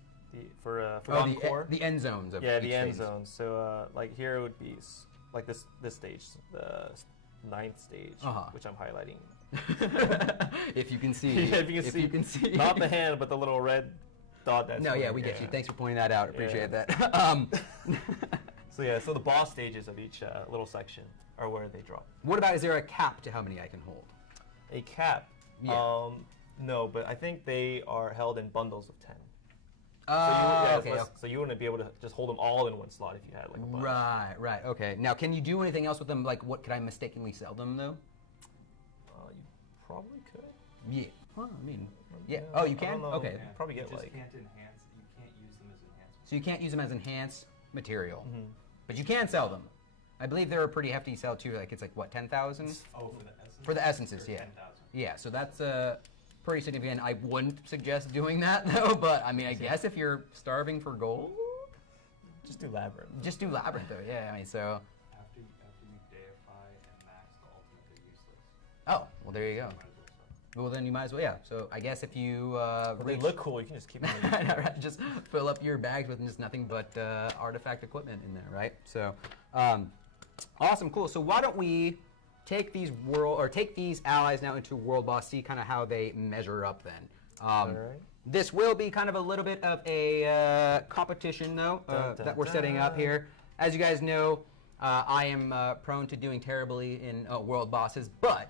For Oh, Encore. the end zones of Yeah, each the end phase. zones. So like here it would be like this stage, the 9th stage, Uh-huh. which I'm highlighting. If you can see. Yeah, if you can see. Not the hand, but the little red dot. That's No, yeah, showing, we get you. Thanks for pointing that out. Appreciate Yeah. that. So the boss stages of each little section are where they drop. What about, is there a cap to how many I can hold? A cap. Yeah. No, but I think they are held in bundles of 10. Oh, So okay. so you wouldn't be able to just hold them all in one slot if you had like a bunch. Right, okay. Now, can you do anything else with them? Like, what could I mistakenly sell them, though? You probably could. Yeah. Well, I mean, yeah. Yeah, Oh, you I can? don't know. Okay. Yeah. Probably get you just like- can't enhance. You can't use them as enhancements. So you can't use them as enhanced material, Mm-hmm. but you can sell them. I believe they're a pretty hefty sell too. Like it's like what, 10,000 Oh, for the essence. for the essences? Or Yeah. 10,000. Yeah. So that's pretty significant. I wouldn't suggest doing that though. But I mean, I guess if you're starving for gold, Just do Labyrinth. just do labyrinth though. Yeah. I mean, so. After you deify and max the ultimate, they're useless. Oh, well, there you go. Might as well sell. Well, then you might as well. Yeah. So I guess if you But they reach- look cool. You can just keep them. I know, right? Just fill up your bags with just nothing but artifact equipment in there, right? So, awesome, cool. So why don't we take these allies now into world boss, see kind of how they measure up then. Alright. This will be kind of a little bit of a competition though Dun, dun, that we're setting up dun. here. As you guys know, I am prone to doing terribly in world bosses, but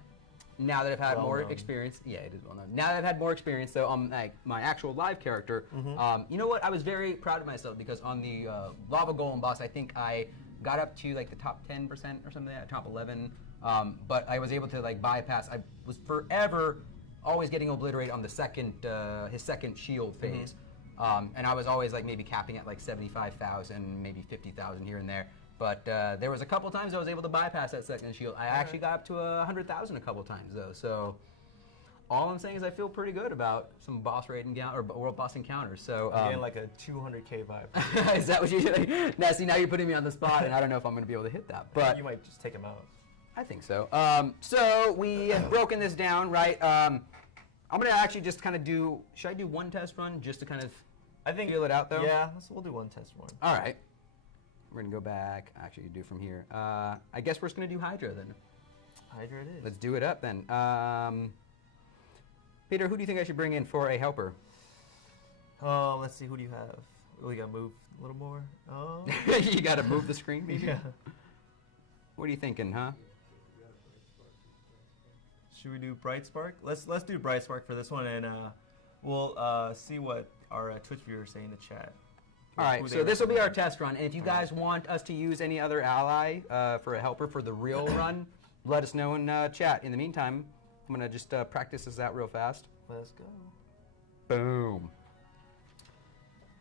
now that I've had Well more known. experience, yeah, it is well known. Now that I've had more experience, though, on like my actual live character, Mm-hmm. you know what? I was very proud of myself because on the lava golem boss, I think I got up to like the top 10% or something, like that, top 11. But I was able to like bypass. I was forever always getting obliterated on the second, his second shield phase, and I was always like maybe capping at like 75,000, maybe 50,000 here and there. But there was a couple times I was able to bypass that second shield. I actually got up to 100,000 a couple times though. So all I'm saying is I feel pretty good about some boss raid or world boss encounters. So Getting like a 200K vibe. is that what you? Now see, now you're putting me on the spot, and I don't know if I'm going to be able to hit that. But you might just take them out. I think so. So we have broken this down, right? I'm going to actually just kind of do. Should I do one test run just to kind of I think feel it out though? Yeah, we'll do one test one. All right. We're going to go back. Actually, do from here. I guess we're just going to do Hydra then. Hydra it is. Let's do it up then. Peter, who do you think I should bring in for a helper? Let's see. Who do you have? We got to move a little more. Oh. You got to move the screen, maybe? Yeah. What are you thinking, huh? Should we do Bright Spark? Let's do Bright Spark for this one, and we'll see what our Twitch viewers say in the chat. All right, Who they so this will be our recommend. test run. And if you guys want us to use any other ally for a helper for the real run, let us know in chat. In the meantime, I'm going to just practice this out real fast. Let's go. Boom.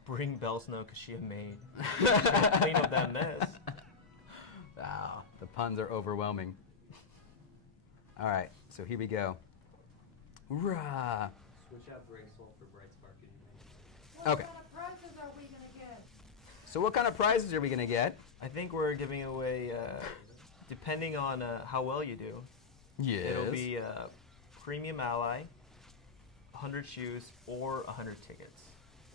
Bring Bell Snow because she a maid. Clean up that mess. Wow, the puns are overwhelming. All right, so here we go. Rah. Switch out Break Soul for Bright Spark and you may. Okay. What kind of prizes are we going to get? So what kind of prizes are we going to get? I think we're giving away, depending on how well you do, Yes. it'll be Premium Ally, 100 shoes, or 100 tickets.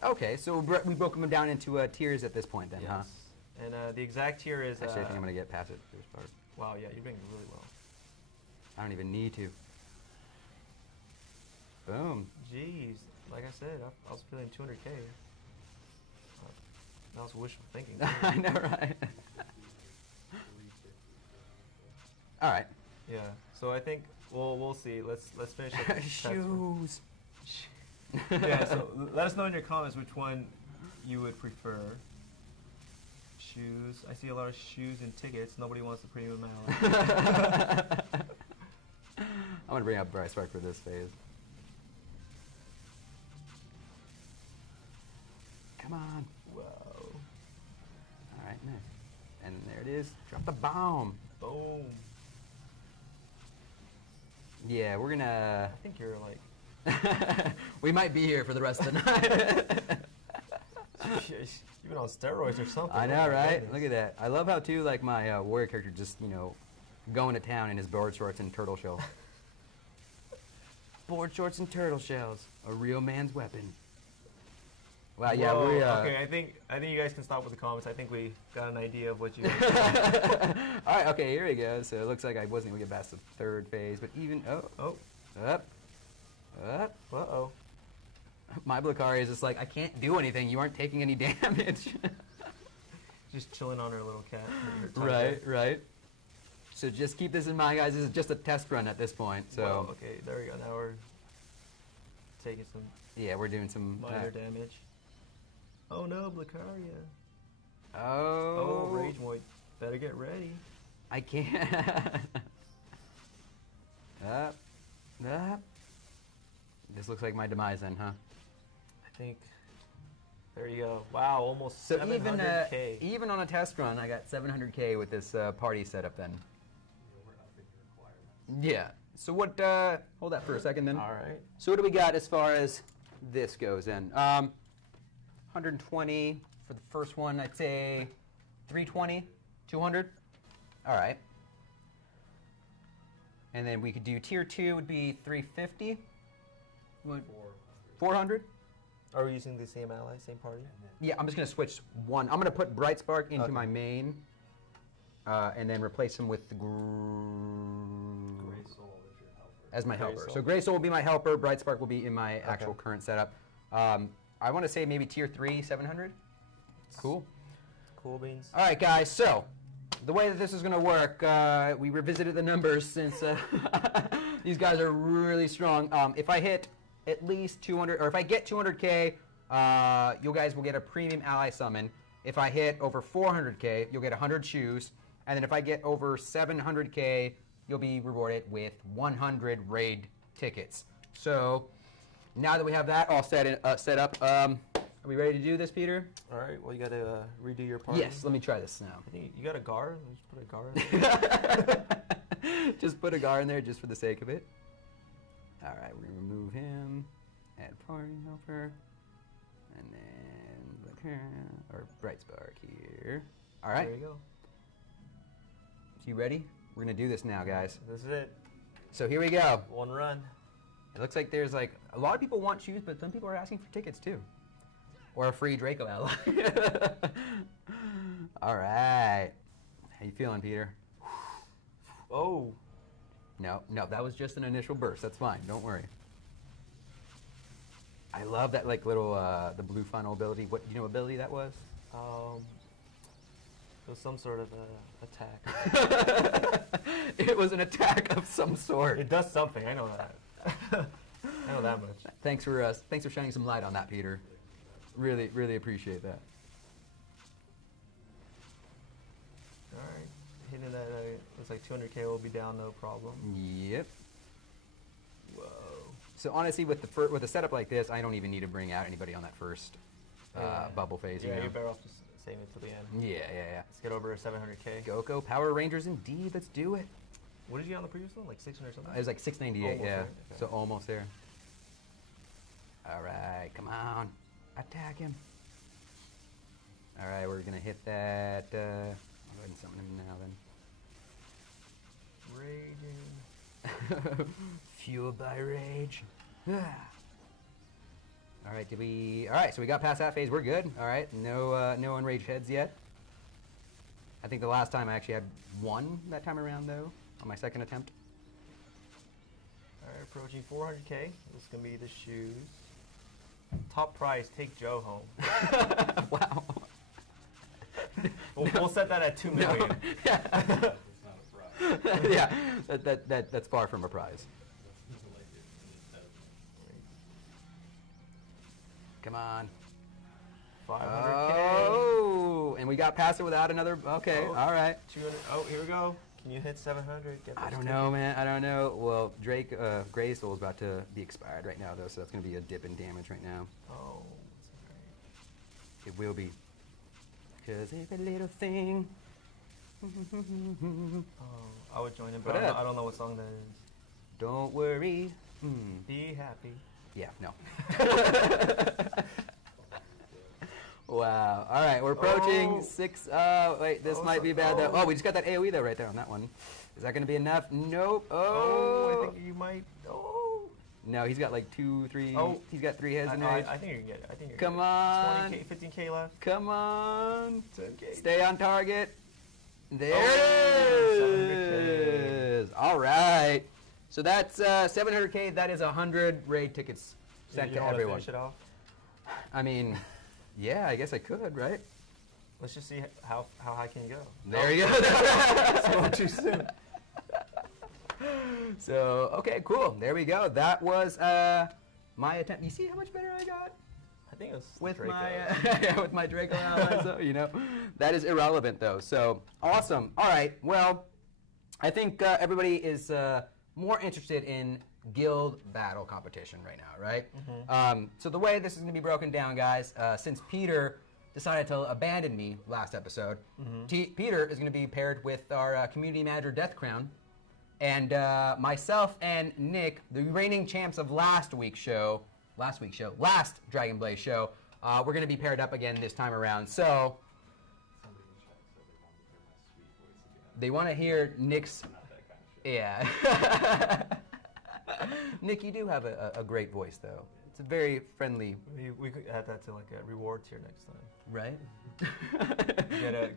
Okay, so we broke them down into tiers at this point then, huh? And the exact tier is... Actually, I think I'm going to get past it. This part. Wow, yeah, you're doing really well. I don't even need to. Boom. Jeez, like I said, I was feeling 200K. That was wishful thinking. I know, right? All right. Yeah, so I think we'll see. Let's finish up this test run. Shoes. Yeah, so let us know in your comments which one you would prefer. Shoes. I see a lot of shoes and tickets. Nobody wants the premium ally. I'm going to bring up Bryce Spark for this phase. Come on. Whoa. All right, nice. And there it is. Drop the bomb. Boom. Yeah, we're going to... I think you're like... we might be here for the rest of the night. You've been on steroids or something. I know, right? Look at that. I love how, too, like, my warrior character just, you know, going to town in his board shorts and turtle shells. Board shorts and turtle shells. A real man's weapon. Wow, yeah, Whoa, we... okay, I think you guys can stop with the comments. I think we got an idea of what you... All right, okay, here we go. So it looks like I wasn't going to get past the third phase, but even... Oh. Up. Uh-oh. My Blakari is just like, I can't do anything. You aren't taking any damage. Just chilling on her little cat. Right. So just keep this in mind, guys. This is just a test run at this point. So whoa, okay, there we go. Now we're taking some... Yeah, we're doing some... minor damage. Oh no, Blakaria. Oh, Rage Moid. Better get ready. I can't. Up. This looks like my demise then, huh? I think. There you go. Wow, almost So 700K. even on a test run, I got 700K with this party setup then. Yeah. So what, hold that for a second then. All right. So what do we got as far as this goes then? 120 for the first one, I'd say 320, 200. All right. And then we could do tier 2 would be 350. 400. Are we using the same ally, same party? Yeah, I'm just going to switch one. I'm going to put Bright Spark into my main and then replace him with the Gray Soul is your helper. as my Gray helper. Soul. So Gray Soul will be my helper. Bright Spark will be in my actual current setup. I want to say maybe tier 3, 700. Cool. Cool beans. All right, guys. So the way that this is going to work, we revisited the numbers since these guys are really strong. If I hit at least 200, or if I get 200K, you guys will get a premium ally summon. If I hit over 400K, you'll get 100 shoes. And then if I get over 700K, you'll be rewarded with 100 raid tickets. So now that we have that all set up, are we ready to do this, Peter? All right. Well, you got to redo your party. Yes. Let me try this now. I think you got a guard. Let's put a guard. Just put a guard in there just for the sake of it. All right, we're gonna remove him. Add party helper, and then or Bright Spark here. All right. There you go. So you ready? We're gonna do this now, guys. This is it. So here we go. One run. It looks like there's like a lot of people want shoes, but some people are asking for tickets too, or a free Draco ally. All right. How you feeling, Peter? Oh. No, that was just an initial burst. That's fine. Don't worry. I love that like little the blue funnel ability. What do you know what ability that was? It was some sort of attack. It was an attack of some sort. It does something. I know that. I know that much. Thanks for shining some light on that, Peter. Really, really appreciate that. All right. Hitting that, looks like 200K will be down, no problem. Yep. Whoa. So honestly, with a setup like this, I don't even need to bring out anybody on that first bubble phase. Yeah, you know? you're better off just saving it till the end. Yeah. Let's get over 700K. Go Power Rangers indeed. Let's do it. What did you get on the previous one? Like 600 or something? It was like 698. Almost yeah. there, okay. So almost there. All right, come on, attack him. All right, we're gonna hit that. I'll go ahead and summon him now then. Raging. Fueled by rage. All right, All right, so we got past that phase. We're good. All right, no unraged heads yet. I think the last time I actually had one that time around though, on my second attempt. All right, approaching 400K. This is gonna be the shoes. Top prize, take Joe home. Wow. We'll set that at 2 million. Yeah. It's not a prize. Yeah, that's far from a prize. Come on. 500K. Oh, and we got past it without another. Okay, Oh. all right. 200. Oh, here we go. Can you hit 700? Get I those don't tickets. know, man. I don't know. Well, Gray Soul is about to be expired right now, though, so that's going to be a dip in damage right now. Oh, that's It will be. Because every little thing. okay. Oh, I would join him, but What up? I don't know what song that is. Don't worry. Be happy. Yeah, no. Wow. All right, we're approaching Oh. 6. Wait, this Oh, might be bad, though. oh. Oh, we just got that AoE, though, right there on that one. Is that going to be enough? Nope. Oh, I think you might. Oh. No, he's got like 2, 3. Oh. He's got 3 heads in I rage. think you can get it. I think you're Come on. 20K, 15K left. Come on. 10K. Stay on target. There Oh, it 700K. is. All right. So that's 700K. That is 100 raid tickets sent You to wanna everyone. Finish it off? I mean, yeah, I guess I could, right? Let's just see how high can you go. There you go. It's going too soon. So, okay, cool. There we go. That was my attempt. You see how much better I got? I think it was With Draco. my with my Draco allies, so, you know, that is irrelevant though. So awesome. All right. Well, I think everybody is more interested in guild battle competition right now, right? So the way this is going to be broken down, guys, since Peter decided to abandon me last episode, Peter is going to be paired with our community manager Death Crown, and myself and Nick, the reigning champs of last Dragon Blaze show, we're going to be paired up again this time around. So Somebody in chat said they want to hear my sweet voice again. they want to hear Nick's. Not that kind of shit. Yeah. Nick, you do have a great voice, though. It's a very friendly. We could add that to like a reward tier next time. Right?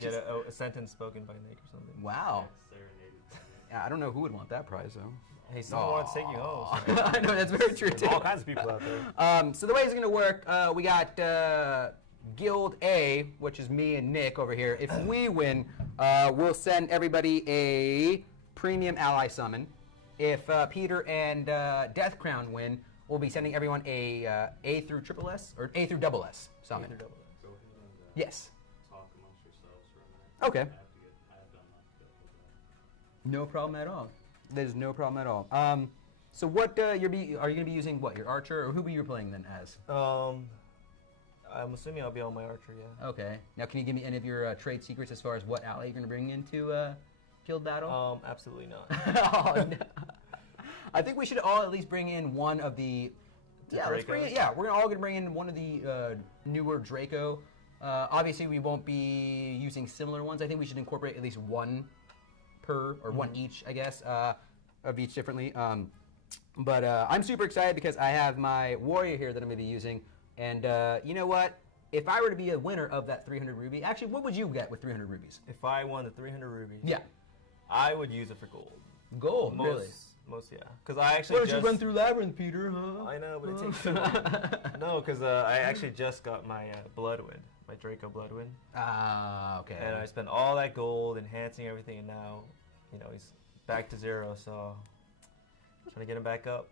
Get a sentence spoken by Nick or something. Wow. Serenaded by me. Yeah, I don't know who would want that prize, though. Hey, someone wants to take you home. I know, that's very true, There's too. all kinds of people out there. So the way it's going to work, we got Guild A, which is me and Nick over here. If we win, we'll send everybody a premium ally summon. If Peter and Death Crown win, we'll be sending everyone a A through triple S or A through double S summon. Go ahead and Yes. talk amongst yourselves for a minute. Okay. I have done my bit with that. No problem at all. There's no problem at all. So what are you going to be using? What, your archer, or who are you playing then as? I'm assuming I'll be on my archer, yeah. Okay. Now, can you give me any of your trade secrets as far as what ally you're going to bring into guild battle? Absolutely not. Oh, no. I think we should all at least bring in one of the. Yeah, let's bring it. Dracos? Yeah, we're all going to bring in one of the newer Draco. Obviously, we won't be using similar ones. I think we should incorporate at least one per, or one each, I guess, of each differently. But I'm super excited because I have my warrior here that I'm going to be using. And you know what? If I were to be a winner of that 300 ruby, actually, what would you get with 300 rubies? If I won the 300 rubies, Yeah. I would use it for gold. Gold, really? Most, yeah. Because I actually just... through Labyrinth, Peter, huh? I know, but it takes too long. No, because I actually just got my Bloodwind, my Draco Bloodwind. Ah, okay. And I spent all that gold enhancing everything, and now, you know, he's back to 0, so trying to get him back up.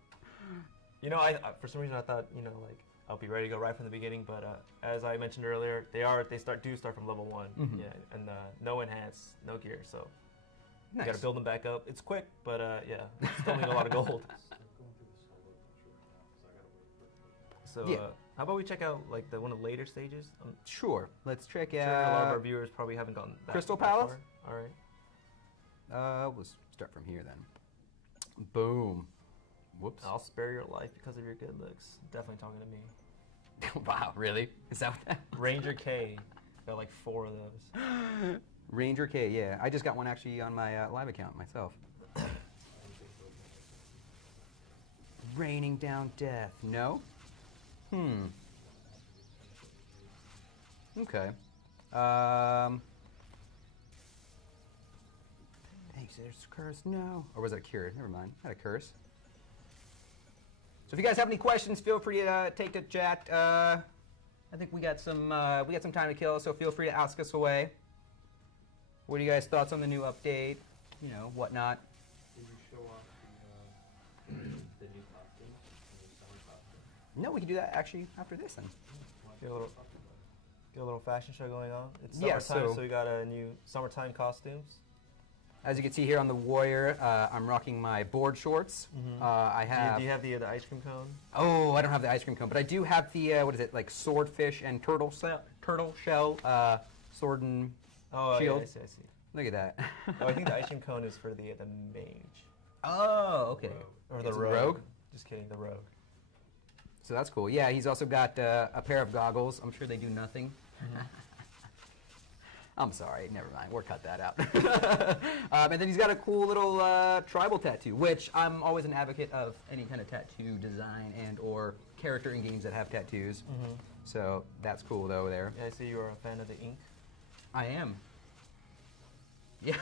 You know, I for some reason I thought, you know, like, I'll be ready to go right from the beginning, but as I mentioned earlier, they start from level 1, yeah, and no enhance, no gear, so you got to build them back up. It's quick, but yeah, still need a lot of gold. Still going through the solo adventure right now, because I gotta wait for it. So Yeah. how about we check out like one of the later stages? I'm Sure. Let's check sure a lot of our out. viewers probably haven't gotten that Crystal that Palace? far. All right. We'll start from here then. Boom. Whoops. I'll spare your life because of your good looks. Definitely talking to me. Wow, really? Is that what that? Ranger K. Got like 4 of those. Ranger K, yeah. I just got one actually on my live account myself. Raining down death. No? Okay. Thanks, there's a curse. No. Or was it a cure? Never mind. Not a curse. So if you guys have any questions, feel free to take the chat. I think we got some time to kill, so feel free to ask us away. What are you guys' thoughts on the new update? You know, whatnot. Did you show off the new costume, the new summer costume? No, we can do that actually after this then. Get a little fashion show going on. It's Yeah, summertime, so- so we got a new summertime costumes. As you can see here on the Warrior, I'm rocking my board shorts. I have. Do you have the ice cream cone? Oh, I don't have the ice cream cone, but I do have the what is it, like swordfish and turtle shell, sword and Oh, shield. yeah, I see. Look at that. Oh, I think the ice cream cone is for the mage. Oh, okay. Or the It's a rogue. rogue? Just kidding, the rogue. So that's cool. Yeah, he's also got a pair of goggles. I'm sure they do nothing. I'm sorry, never mind. We'll cut that out. And then he's got a cool little tribal tattoo, which I'm always an advocate of any kind of tattoo design and or character in games that have tattoos. So that's cool though there. Yeah, I see you are a fan of the ink. I am. Yeah.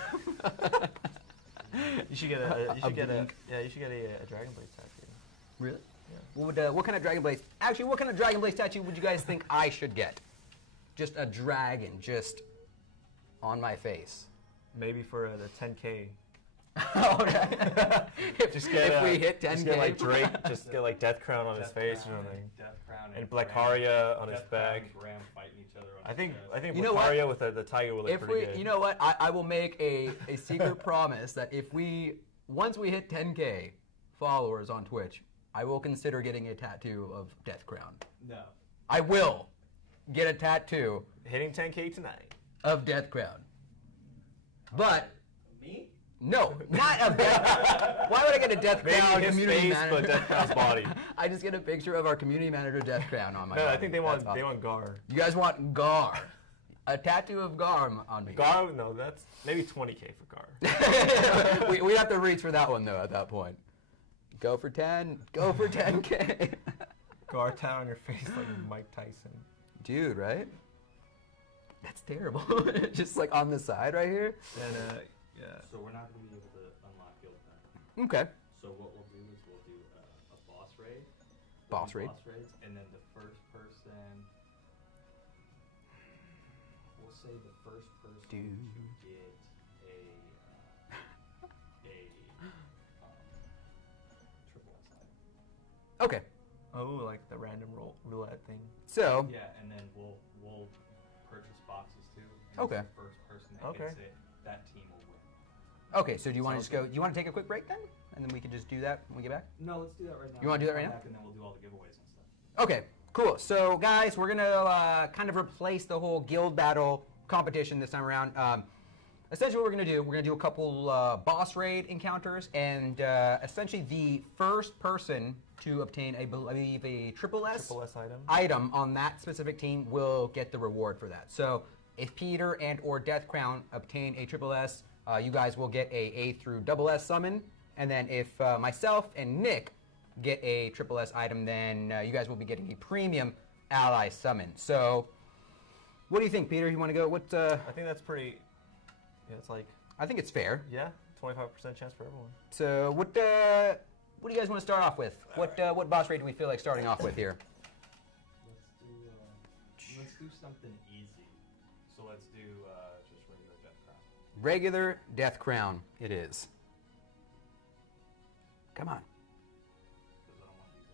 You should get a. You A should get a. ink. Yeah, you should get a Dragon Blade tattoo. Really? Yeah. What kind of Dragon Blade? Actually, what kind of Dragon Blade tattoo would you guys think I should get? Just a dragon, just on my face. Maybe for the 10K. Okay. if we hit 10K. Just get like Drake. Just get like Death Crown on his face or something. Death Crown And Graham- Blackharia on his Death Crown back. and Graham fighting each other on I think You know what? Blackharia with the tiger will look If pretty we, good. you know what, I will make a secret promise that once we hit 10K followers on Twitch, I will consider getting a tattoo of Death Crown. No. I will get a tattoo Hitting 10K tonight. of Death Crown. But Me? no, not of Death. Why would I get a Death Maybe Crown his community face, manager? but Death Crown's body. I just get a picture of our community manager Death Crown on my No, body. I think they That's want all. Gar. You guys want Gar? A tattoo of Gar on me. Gar? No, that's maybe 20K for Gar. we have to reach for that one though. At that point, go for 10. Go for 10K. Gar tat on your face like Mike Tyson. Dude, right? That's terrible. Just like on the side right here. And yeah. So we're not going to be able to unlock guild then. Okay. So what we'll do is we'll do a boss raid. Boss raid. Boss raids, and then the first person. We'll say the first person to get triple S item. Okay. Oh, like the random roulette thing. So. Yeah, and then we'll purchase boxes too. And Okay. The first person that Okay. gets it, that team will win. Okay. So do you want to just go? Do you want to take a quick break then, and then we can just do that when we get back? No, let's do that right now. You wanna do that right Come now? back And then we'll do all the giveaways and stuff. Okay, cool. So, guys, we're gonna kind of replace the whole guild battle competition this time around. Essentially, what we're gonna do a couple boss raid encounters, and essentially the first person to obtain, I believe, a triple S item on that specific team will get the reward for that. So, if Peter and or Death Crown obtain a triple S, you guys will get a through double S summon, and then if myself and Nick get a triple S item, then you guys will be getting a premium ally summon. So, what do you think, Peter? You want to go? What? I think that's pretty. Yeah, it's like. I think it's fair. Yeah, 25% chance for everyone. So, what do you guys want to start off with? What boss raid do we feel like starting off with here? Let's do something easy. So let's do just regular Death Crown. Regular Death Crown. It is. Come on. 'Cause I don't want to use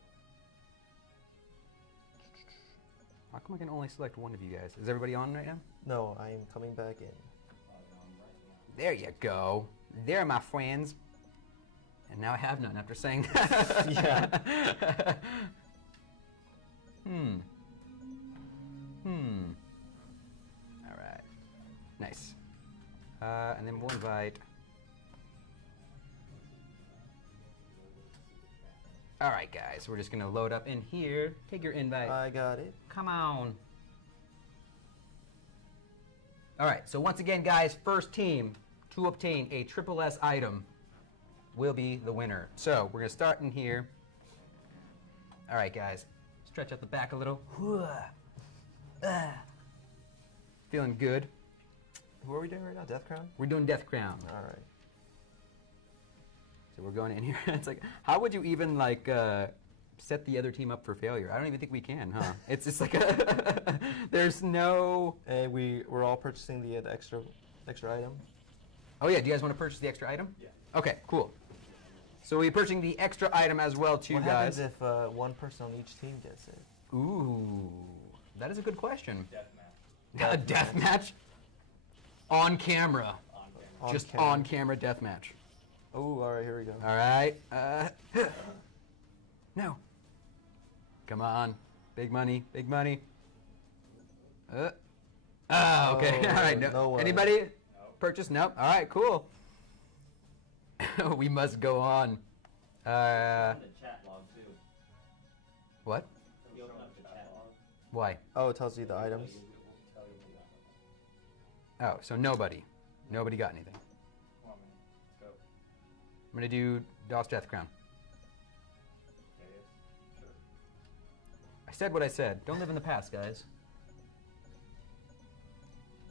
it. How come I can only select one of you guys? Is everybody on right now? No, I am coming back in. There you go. There, my friends. And now I have none after saying that. Yeah. All right. Nice. And then we'll invite. All right, guys. We're just gonna load up in here. Take your invite. I got it. Come on. All right. So once again, guys, first team to obtain a triple S item will be the winner. So we're gonna start in here. All right, guys. Stretch out the back a little. Feeling good. Who are we doing right now? Death Crown? We're doing Death Crown. All right. So we're going in here. It's like, how would you even like set the other team up for failure? I don't even think we can, huh? It's just like there's no. And we're all purchasing the extra item. Oh yeah. Do you guys want to purchase the extra item? Yeah. Okay. Cool. So we're purchasing the extra item as well, too, What guys. happens if one person on each team gets it? Ooh. That is a good question. Deathmatch. A death match? On camera. On camera. Just on camera death match. Oh, all right, here we go. All right. No. Come on. Big money. Big money. Oh, okay. Oh, All right. No. no way. Anybody? Nope. Purchase? Nope. All right. Cool. We must go on. The chat log too. What? You open up the chat log. Why? Oh, it tells you the items. It will tell you what you got. Oh, so nobody. Nobody got anything. Come on, man. Let's go. I'm gonna do DOS Death Crown. Okay, sure. I said what I said. Don't live in the past, guys.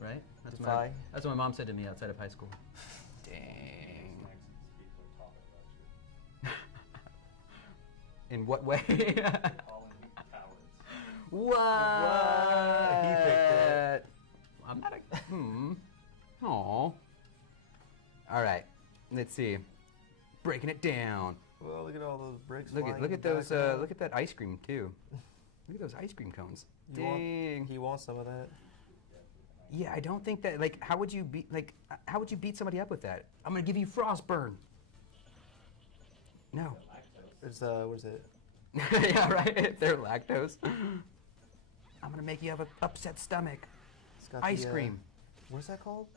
Right? That's Deify. that's what my mom said to me outside of high school. Dang. Thanks. People are talking about you. In what way? Calling you cowards. What? He picked it. I'm not a. Aw. All right. Let's see. Breaking it down. Well, look at all those bricks. Look flying at in the those. background. Look at that ice cream too. Look at those ice cream cones. You want- Dang. He wants some of that. Yeah, I don't think that. Like, how would you beat? Like, how would you beat somebody up with that? I'm gonna give you frostburn. No. It's what is it? Yeah, right. If they're lactose. I'm gonna make you have an upset stomach. It's got Ice the, cream. What's that called?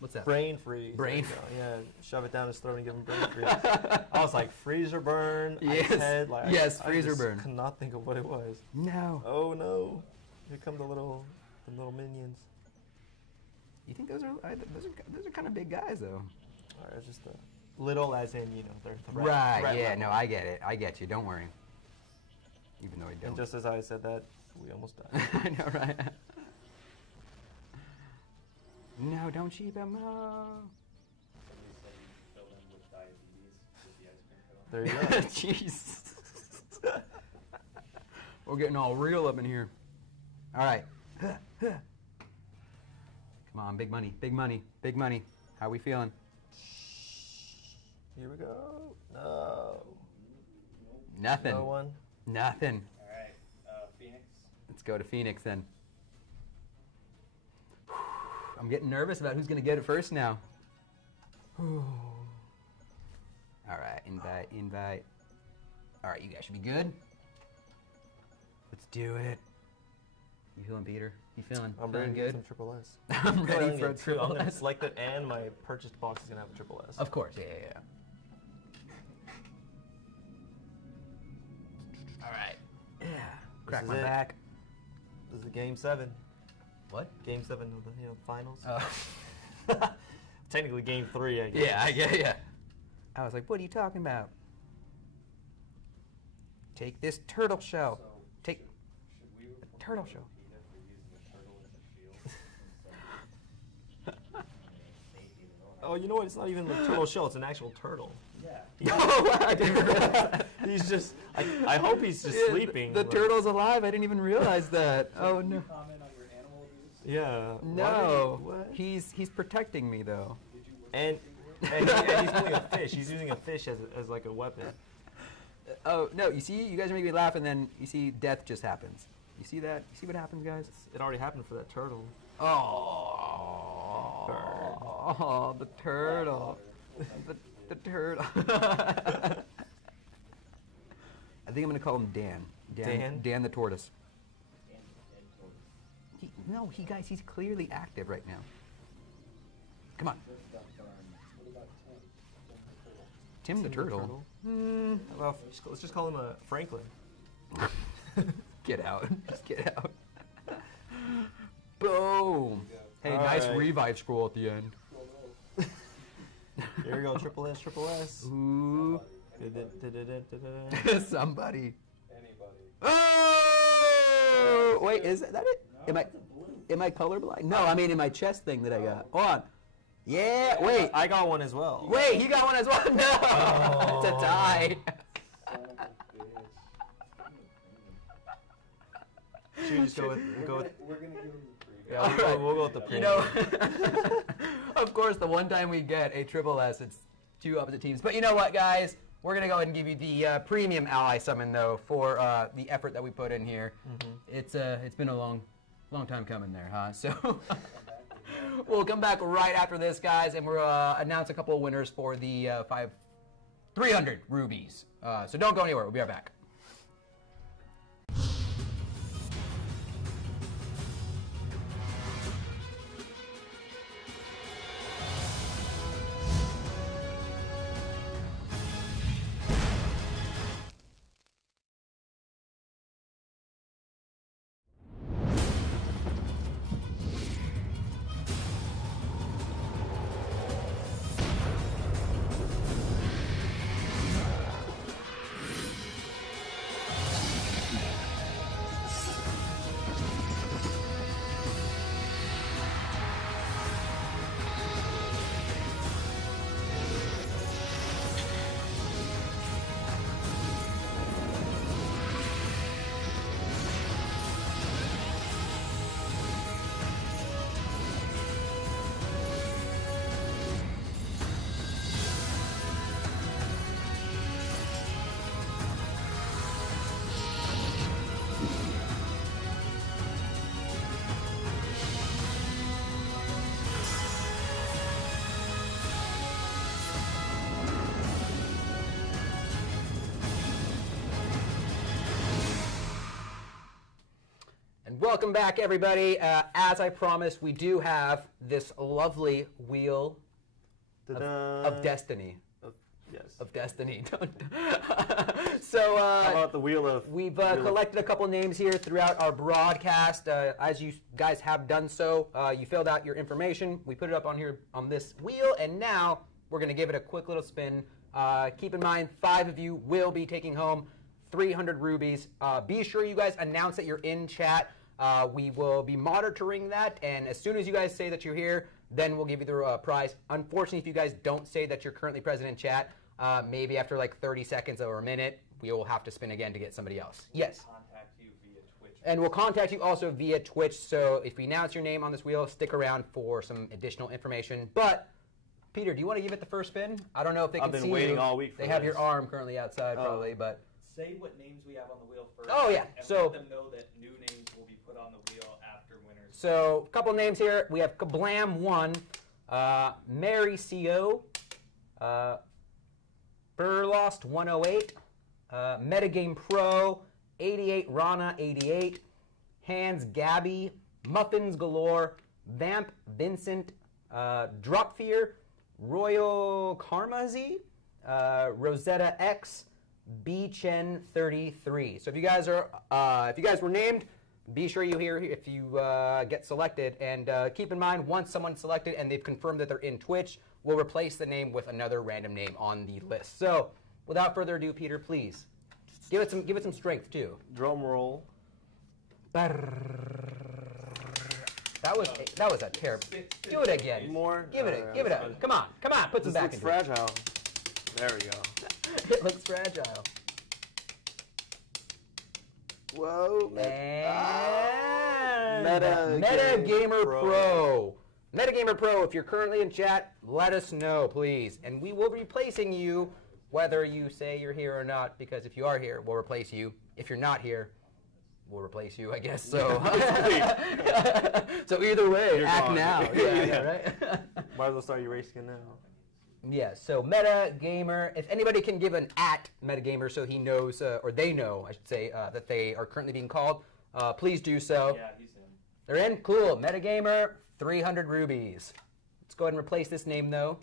What's that? Brain freeze. Brain There you go. Yeah, shove it down his throat and give him brain freeze. I was like, freezer burn. Yes. Ice head. Like, Yes, I freezer just burn. Could not think of what it was. No. Oh no! Here come the little minions. You think those are kind of big guys though? All right, it's just little, as in they're threat. Right. threat Yeah. level. No, I get it. I get you. Don't worry. Even though I don't. And just as I said that, we almost died. I know, right? No, don't cheap him up. Somebody said you filled in with diabetes with the ice cream cone. There you go. Jeez. We're getting all real up in here. All right. Come on, big money, big money, big money. How we feeling? Here we go. No. Nothing. No one. Nothing. All right, Phoenix. Let's go to Phoenix then. I'm getting nervous about who's gonna get it first now. All right, invite. All right, you guys should be good. Let's do it. You feeling, Peter? You feeling? I'm feeling ready to get good? some triple S. I'm ready for a I'm triple gonna S. select it, and my purchased box is gonna have a triple S. Of course, yeah. All right. Yeah. Crack is my it. back. This is Game 7. What? Game 7 of the finals. Oh. Technically Game 3, I guess. Yeah, I get yeah. I was like, what are you talking about? Take this turtle shell. So Take should we report turtle to shell. Peter for using a turtle as a shield? Oh, you know what? It's not even a turtle shell. It's an actual turtle. Yeah. Oh, wow, I didn't realize that. He's just. I hope he's just Yeah, sleeping. The like- turtle's alive. I didn't even realize that. Oh no. Comment on your animal abuse? Yeah. Why No. did he- what? He's protecting me though. Did you work And and he's holding a fish. He's using a fish as like a weapon. Oh no! You see, you guys make me laugh, and then you see death just happens. You see that? You see what happens, guys? It already happened for that turtle. Oh, the turtle. The turtle. I think I'm gonna call him Dan. Dan? Dan the tortoise. Guys, he's clearly active right now. Come on. Tim the turtle. Well, let's just call him a Franklin. Get out. Just get out. Boom. Hey, All nice right. revive scroll at the end. Here we go. Triple S. Triple S. Ooh. Da-da-da-da-da-da-da. Somebody. anybody? Oh! Wait, is that it? Am I colorblind? No, I mean in my chest thing that I got. Hold on. Yeah, wait. I got one as well. Wait, he got one as well? No! It's a tie. Son of a bitch. Should we just go with We're gonna give him the preview. Yeah, All right. we'll go with the You know, of course, the one time we get a triple S, it's two opposite teams. But you know what, guys? We're gonna go ahead and give you the premium ally summon though for the effort that we put in here. It's been a long time coming there, huh? So we'll come back right after this, guys, and we'll announce a couple of winners for the 300 rubies. So don't go anywhere. We'll be right back. Welcome back, everybody. As I promised, we do have this lovely wheel of destiny. Yes. Of destiny. So how about the wheel of... We've collected a couple names here throughout our broadcast. As you guys have done so, you filled out your information. We put it up on here on this wheel, and now we're going to give it a quick little spin. Keep in mind, 5 of you will be taking home 300 rubies. Be sure you guys announce that you're in chat. We will be monitoring that, and as soon as you guys say that you're here, then we'll give you the prize. Unfortunately, if you guys don't say that you're currently present in chat, maybe after like 30 seconds or a minute, we will have to spin again to get somebody else. Yes? Contact you via Twitch. And we'll contact you also via Twitch, so if we announce your name on this wheel, stick around for some additional information. But, Peter, do you want to give it the first spin? I don't know if they can see you. I've been waiting all week for They have this. your arm currently outside, probably, but... Say what names we have on the wheel first. Oh, yeah. And So- let them know that new names will be put on the wheel after winners. So, a couple names here. We have Kablam 1, Mary CO, Burlost 108, Metagame Pro, 88 Rana 88, Hands Gabby, Muffins Galore, Vamp Vincent, Dropfear, Royal Karmazi, Rosetta X, B-Chen 33. So if you guys are, if you guys were named, be sure you hear if you get selected. And keep in mind, once someone's selected and they've confirmed that they're in Twitch, we'll replace the name with another random name on the list. So without further ado, Peter, please give it some strength too. Drum roll. That was a terrible. Do it again. More? Give it up. Come on, put some This back looks into it. fragile. There we go. It looks fragile. Whoa. And Meta Gamer Pro. Pro. Metagamer Pro, if you're currently in chat, let us know, please. And we will be replacing you whether you say you're here or not, because if you are here, we'll replace you. If you're not here, we'll replace you, I guess. So, so either way, You're act gone. now. Yeah, right? Might as well start your race again now. Yeah, so Metagamer, if anybody can give an @Metagamer so he knows, or they know, I should say, that they are currently being called, please do so. Yeah, he's in. They're in? Cool. Metagamer, 300 rubies. Let's go ahead and replace this name, though,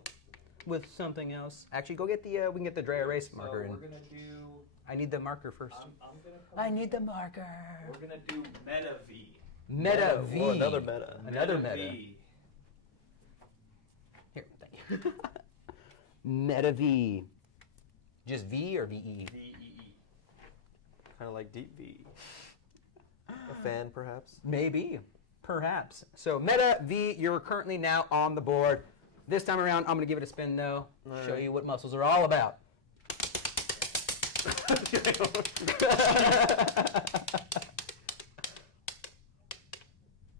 with something else. Actually, go get the, we can get the dry erase marker. So And we're gonna do. I need the marker first. I'm gonna. I need the marker. We're gonna do Meta V. Meta V. Oh, another meta. Another meta. V. Here, thank you. Meta V. Just V or VE? VEE. Kind of like Deep V. A fan, perhaps? Maybe. Perhaps. So Meta V, you're currently now on the board. This time around, I'm going to give it a spin, though. All Show right. you what muscles are all about.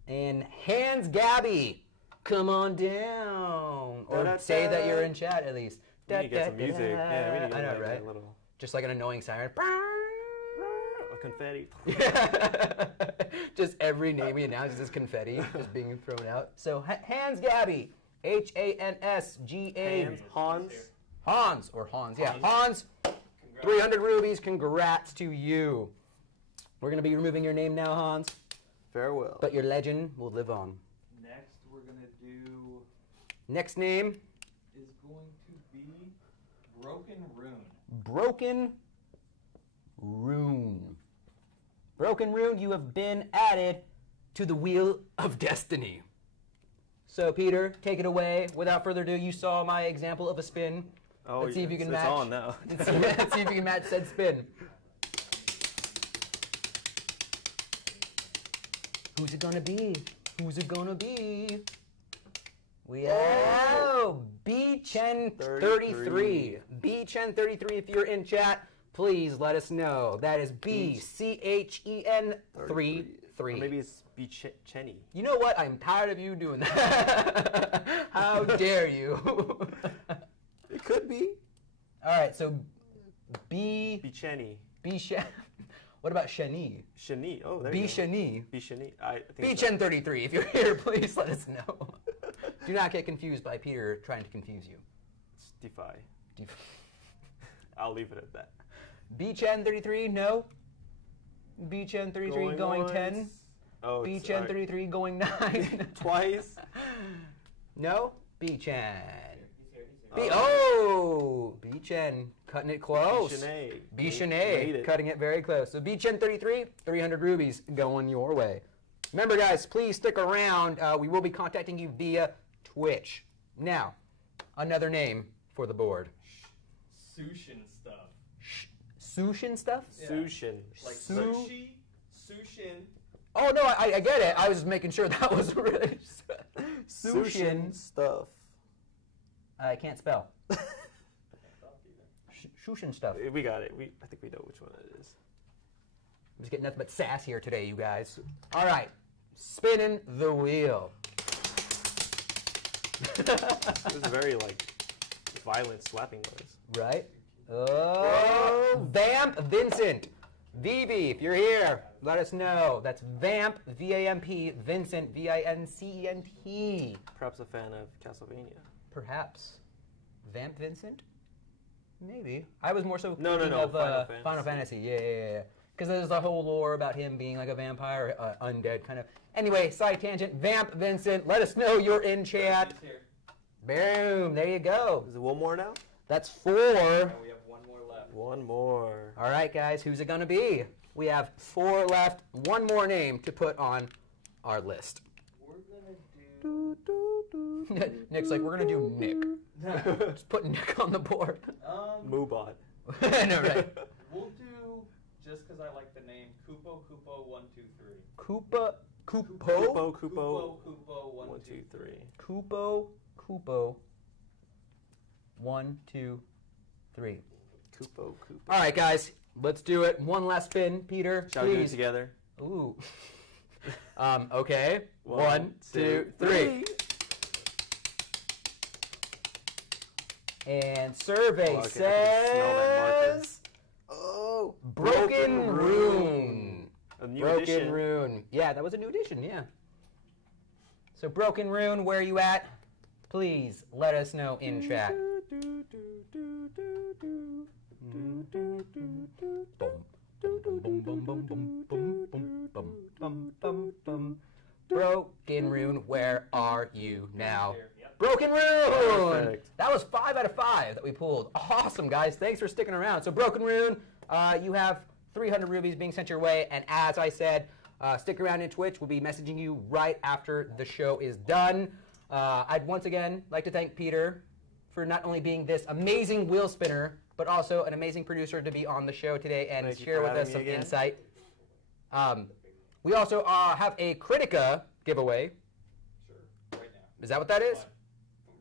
And Hands Gabby, come on down. Or Da-da-da. say that you're in chat at least. We need to get some music. Yeah, we need to get I know, like, right? a little Just like an annoying siren. confetti. Just every name he announces is confetti just being thrown out. So Hans Gabby, Hansga. Hans. Hans or Hans, yeah, Hans. 300 rubies. Congrats to you. We're gonna be removing your name now, Hans. Farewell. But your legend will live on. Next, we're gonna do Next name. is going to be Broken Rune. Broken Rune. Broken Rune, you have been added to the Wheel of Destiny. So, Peter, take it away. Without further ado, you saw my example of a spin. Oh, Let's see if you can it's match. on now. Let's see if you can match said spin. Who's it gonna be? Who's it gonna be? We have B-Chen33. B-Chen33, if you're in chat, please let us know. That is B-C-H-E-N 3. Or maybe it's Chenny. You know what? I'm tired of you doing that. How dare you? It could be. All right, so B. Chenny. What about Shani? Shani. Oh, there you go. Shani. Shani. I think B-Chen33, if you're here, please let us know. Do not get confused by Peter trying to confuse you. it's Deify. I'll leave it at that. B-Chen33, no. B-Chen33 going 10. once. Oh, it's- B-Chen33 going 9. Twice. No? B-Chen. He's here. B-Chen cutting it close. Shanae. B. Made Shanae it. cutting it very close. So B-Chen33, 300 rubies going your way. Remember, guys, please stick around. We will be contacting you via Twitch. Now, another name for the board. Sushin stuff. Sushin stuff? Yeah. Sushin. Like Su- sushi, sushin. Oh, no, I get it. I was just making sure that was really... Sushin stuff. I can't spell. Sushin stuff. We got it. I think we know which one it is. I'm just getting nothing but sass here today, you guys. All right, spinning the wheel. It was a very violent slapping noise. Right? Oh, Vamp Vincent. VV, if you're here, let us know. That's Vamp, V-A-M-P, Vincent, V-I-N-C-E-N-T. Perhaps a fan of Castlevania. Perhaps. Vamp Vincent? Maybe. I was more so No, thinking of Final Fantasy. Yeah. Because there's the whole lore about him being like a vampire, undead kind of. Anyway, side tangent. Vamp Vincent, let us know you're in chat. He's here. Boom, there you go. Is it one more now? That's 4. Now we have one more left. One more. All right, guys, who's it gonna be? We have 4 left. One more name to put on our list. We're gonna do. Nick's like, we're gonna do Nick. Just put Nick on the board. Moobot. I know, right? We'll do, just because I like the name, Kupo 123. Koopa, Koopo, Kupo. Kupo 1, 2, 3. Koopo. 1, 2, 3. Kupo. All right, guys, let's do it. One last spin, Peter. Shall we do it Please. together? Ooh. Okay. 1, 2, 3. 3. And survey Oh, okay, I can smell that marker. says Oh, Broken Rune. A new Broken edition. Rune. Yeah, that was a new edition, yeah. So Broken Rune, where are you at? Please let us know in chat. Broken Rune, where are you now? Broken Rune! Perfect. That was 5 out of 5 that we pulled. Awesome, guys. Thanks for sticking around. So Broken Rune, you have 300 rubies being sent your way. And as I said, stick around in Twitch. We'll be messaging you right after the show is done. I'd once again like to thank Peter for not only being this amazing wheel spinner, but also an amazing producer to be on the show today and Thank you share for with having us me some again. insight. We also have a Critica giveaway. Sure. Right now. Is that what that is? Fine.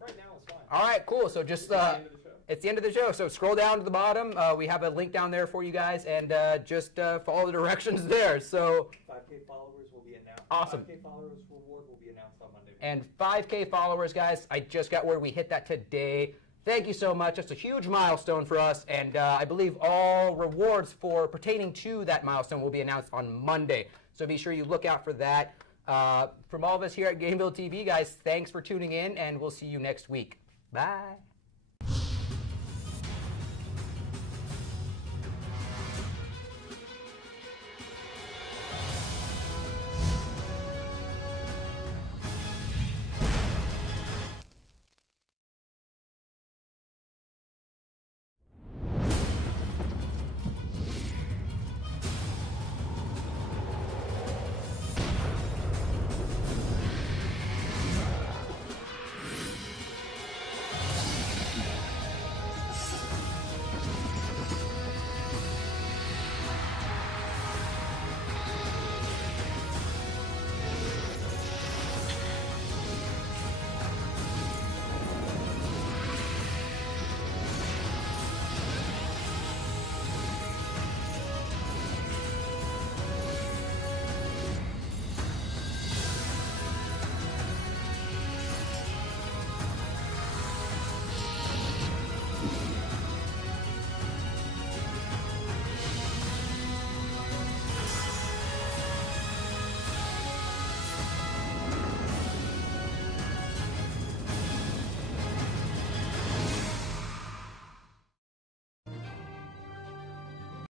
Right now it's fine. All right, cool. So just It's the end of the show. it's the end of the show. So scroll down to the bottom. We have a link down there for you guys, and just follow the directions there. So 5K followers will be announced. Awesome. 5K followers reward will be announced on Monday. and 5K followers, guys. I just got word we hit that today. Thank you so much. That's a huge milestone for us, and I believe all rewards for pertaining to that milestone will be announced on Monday. So be sure you look out for that. From all of us here at GAMEVIL TV, guys, thanks for tuning in, and we'll see you next week. Bye.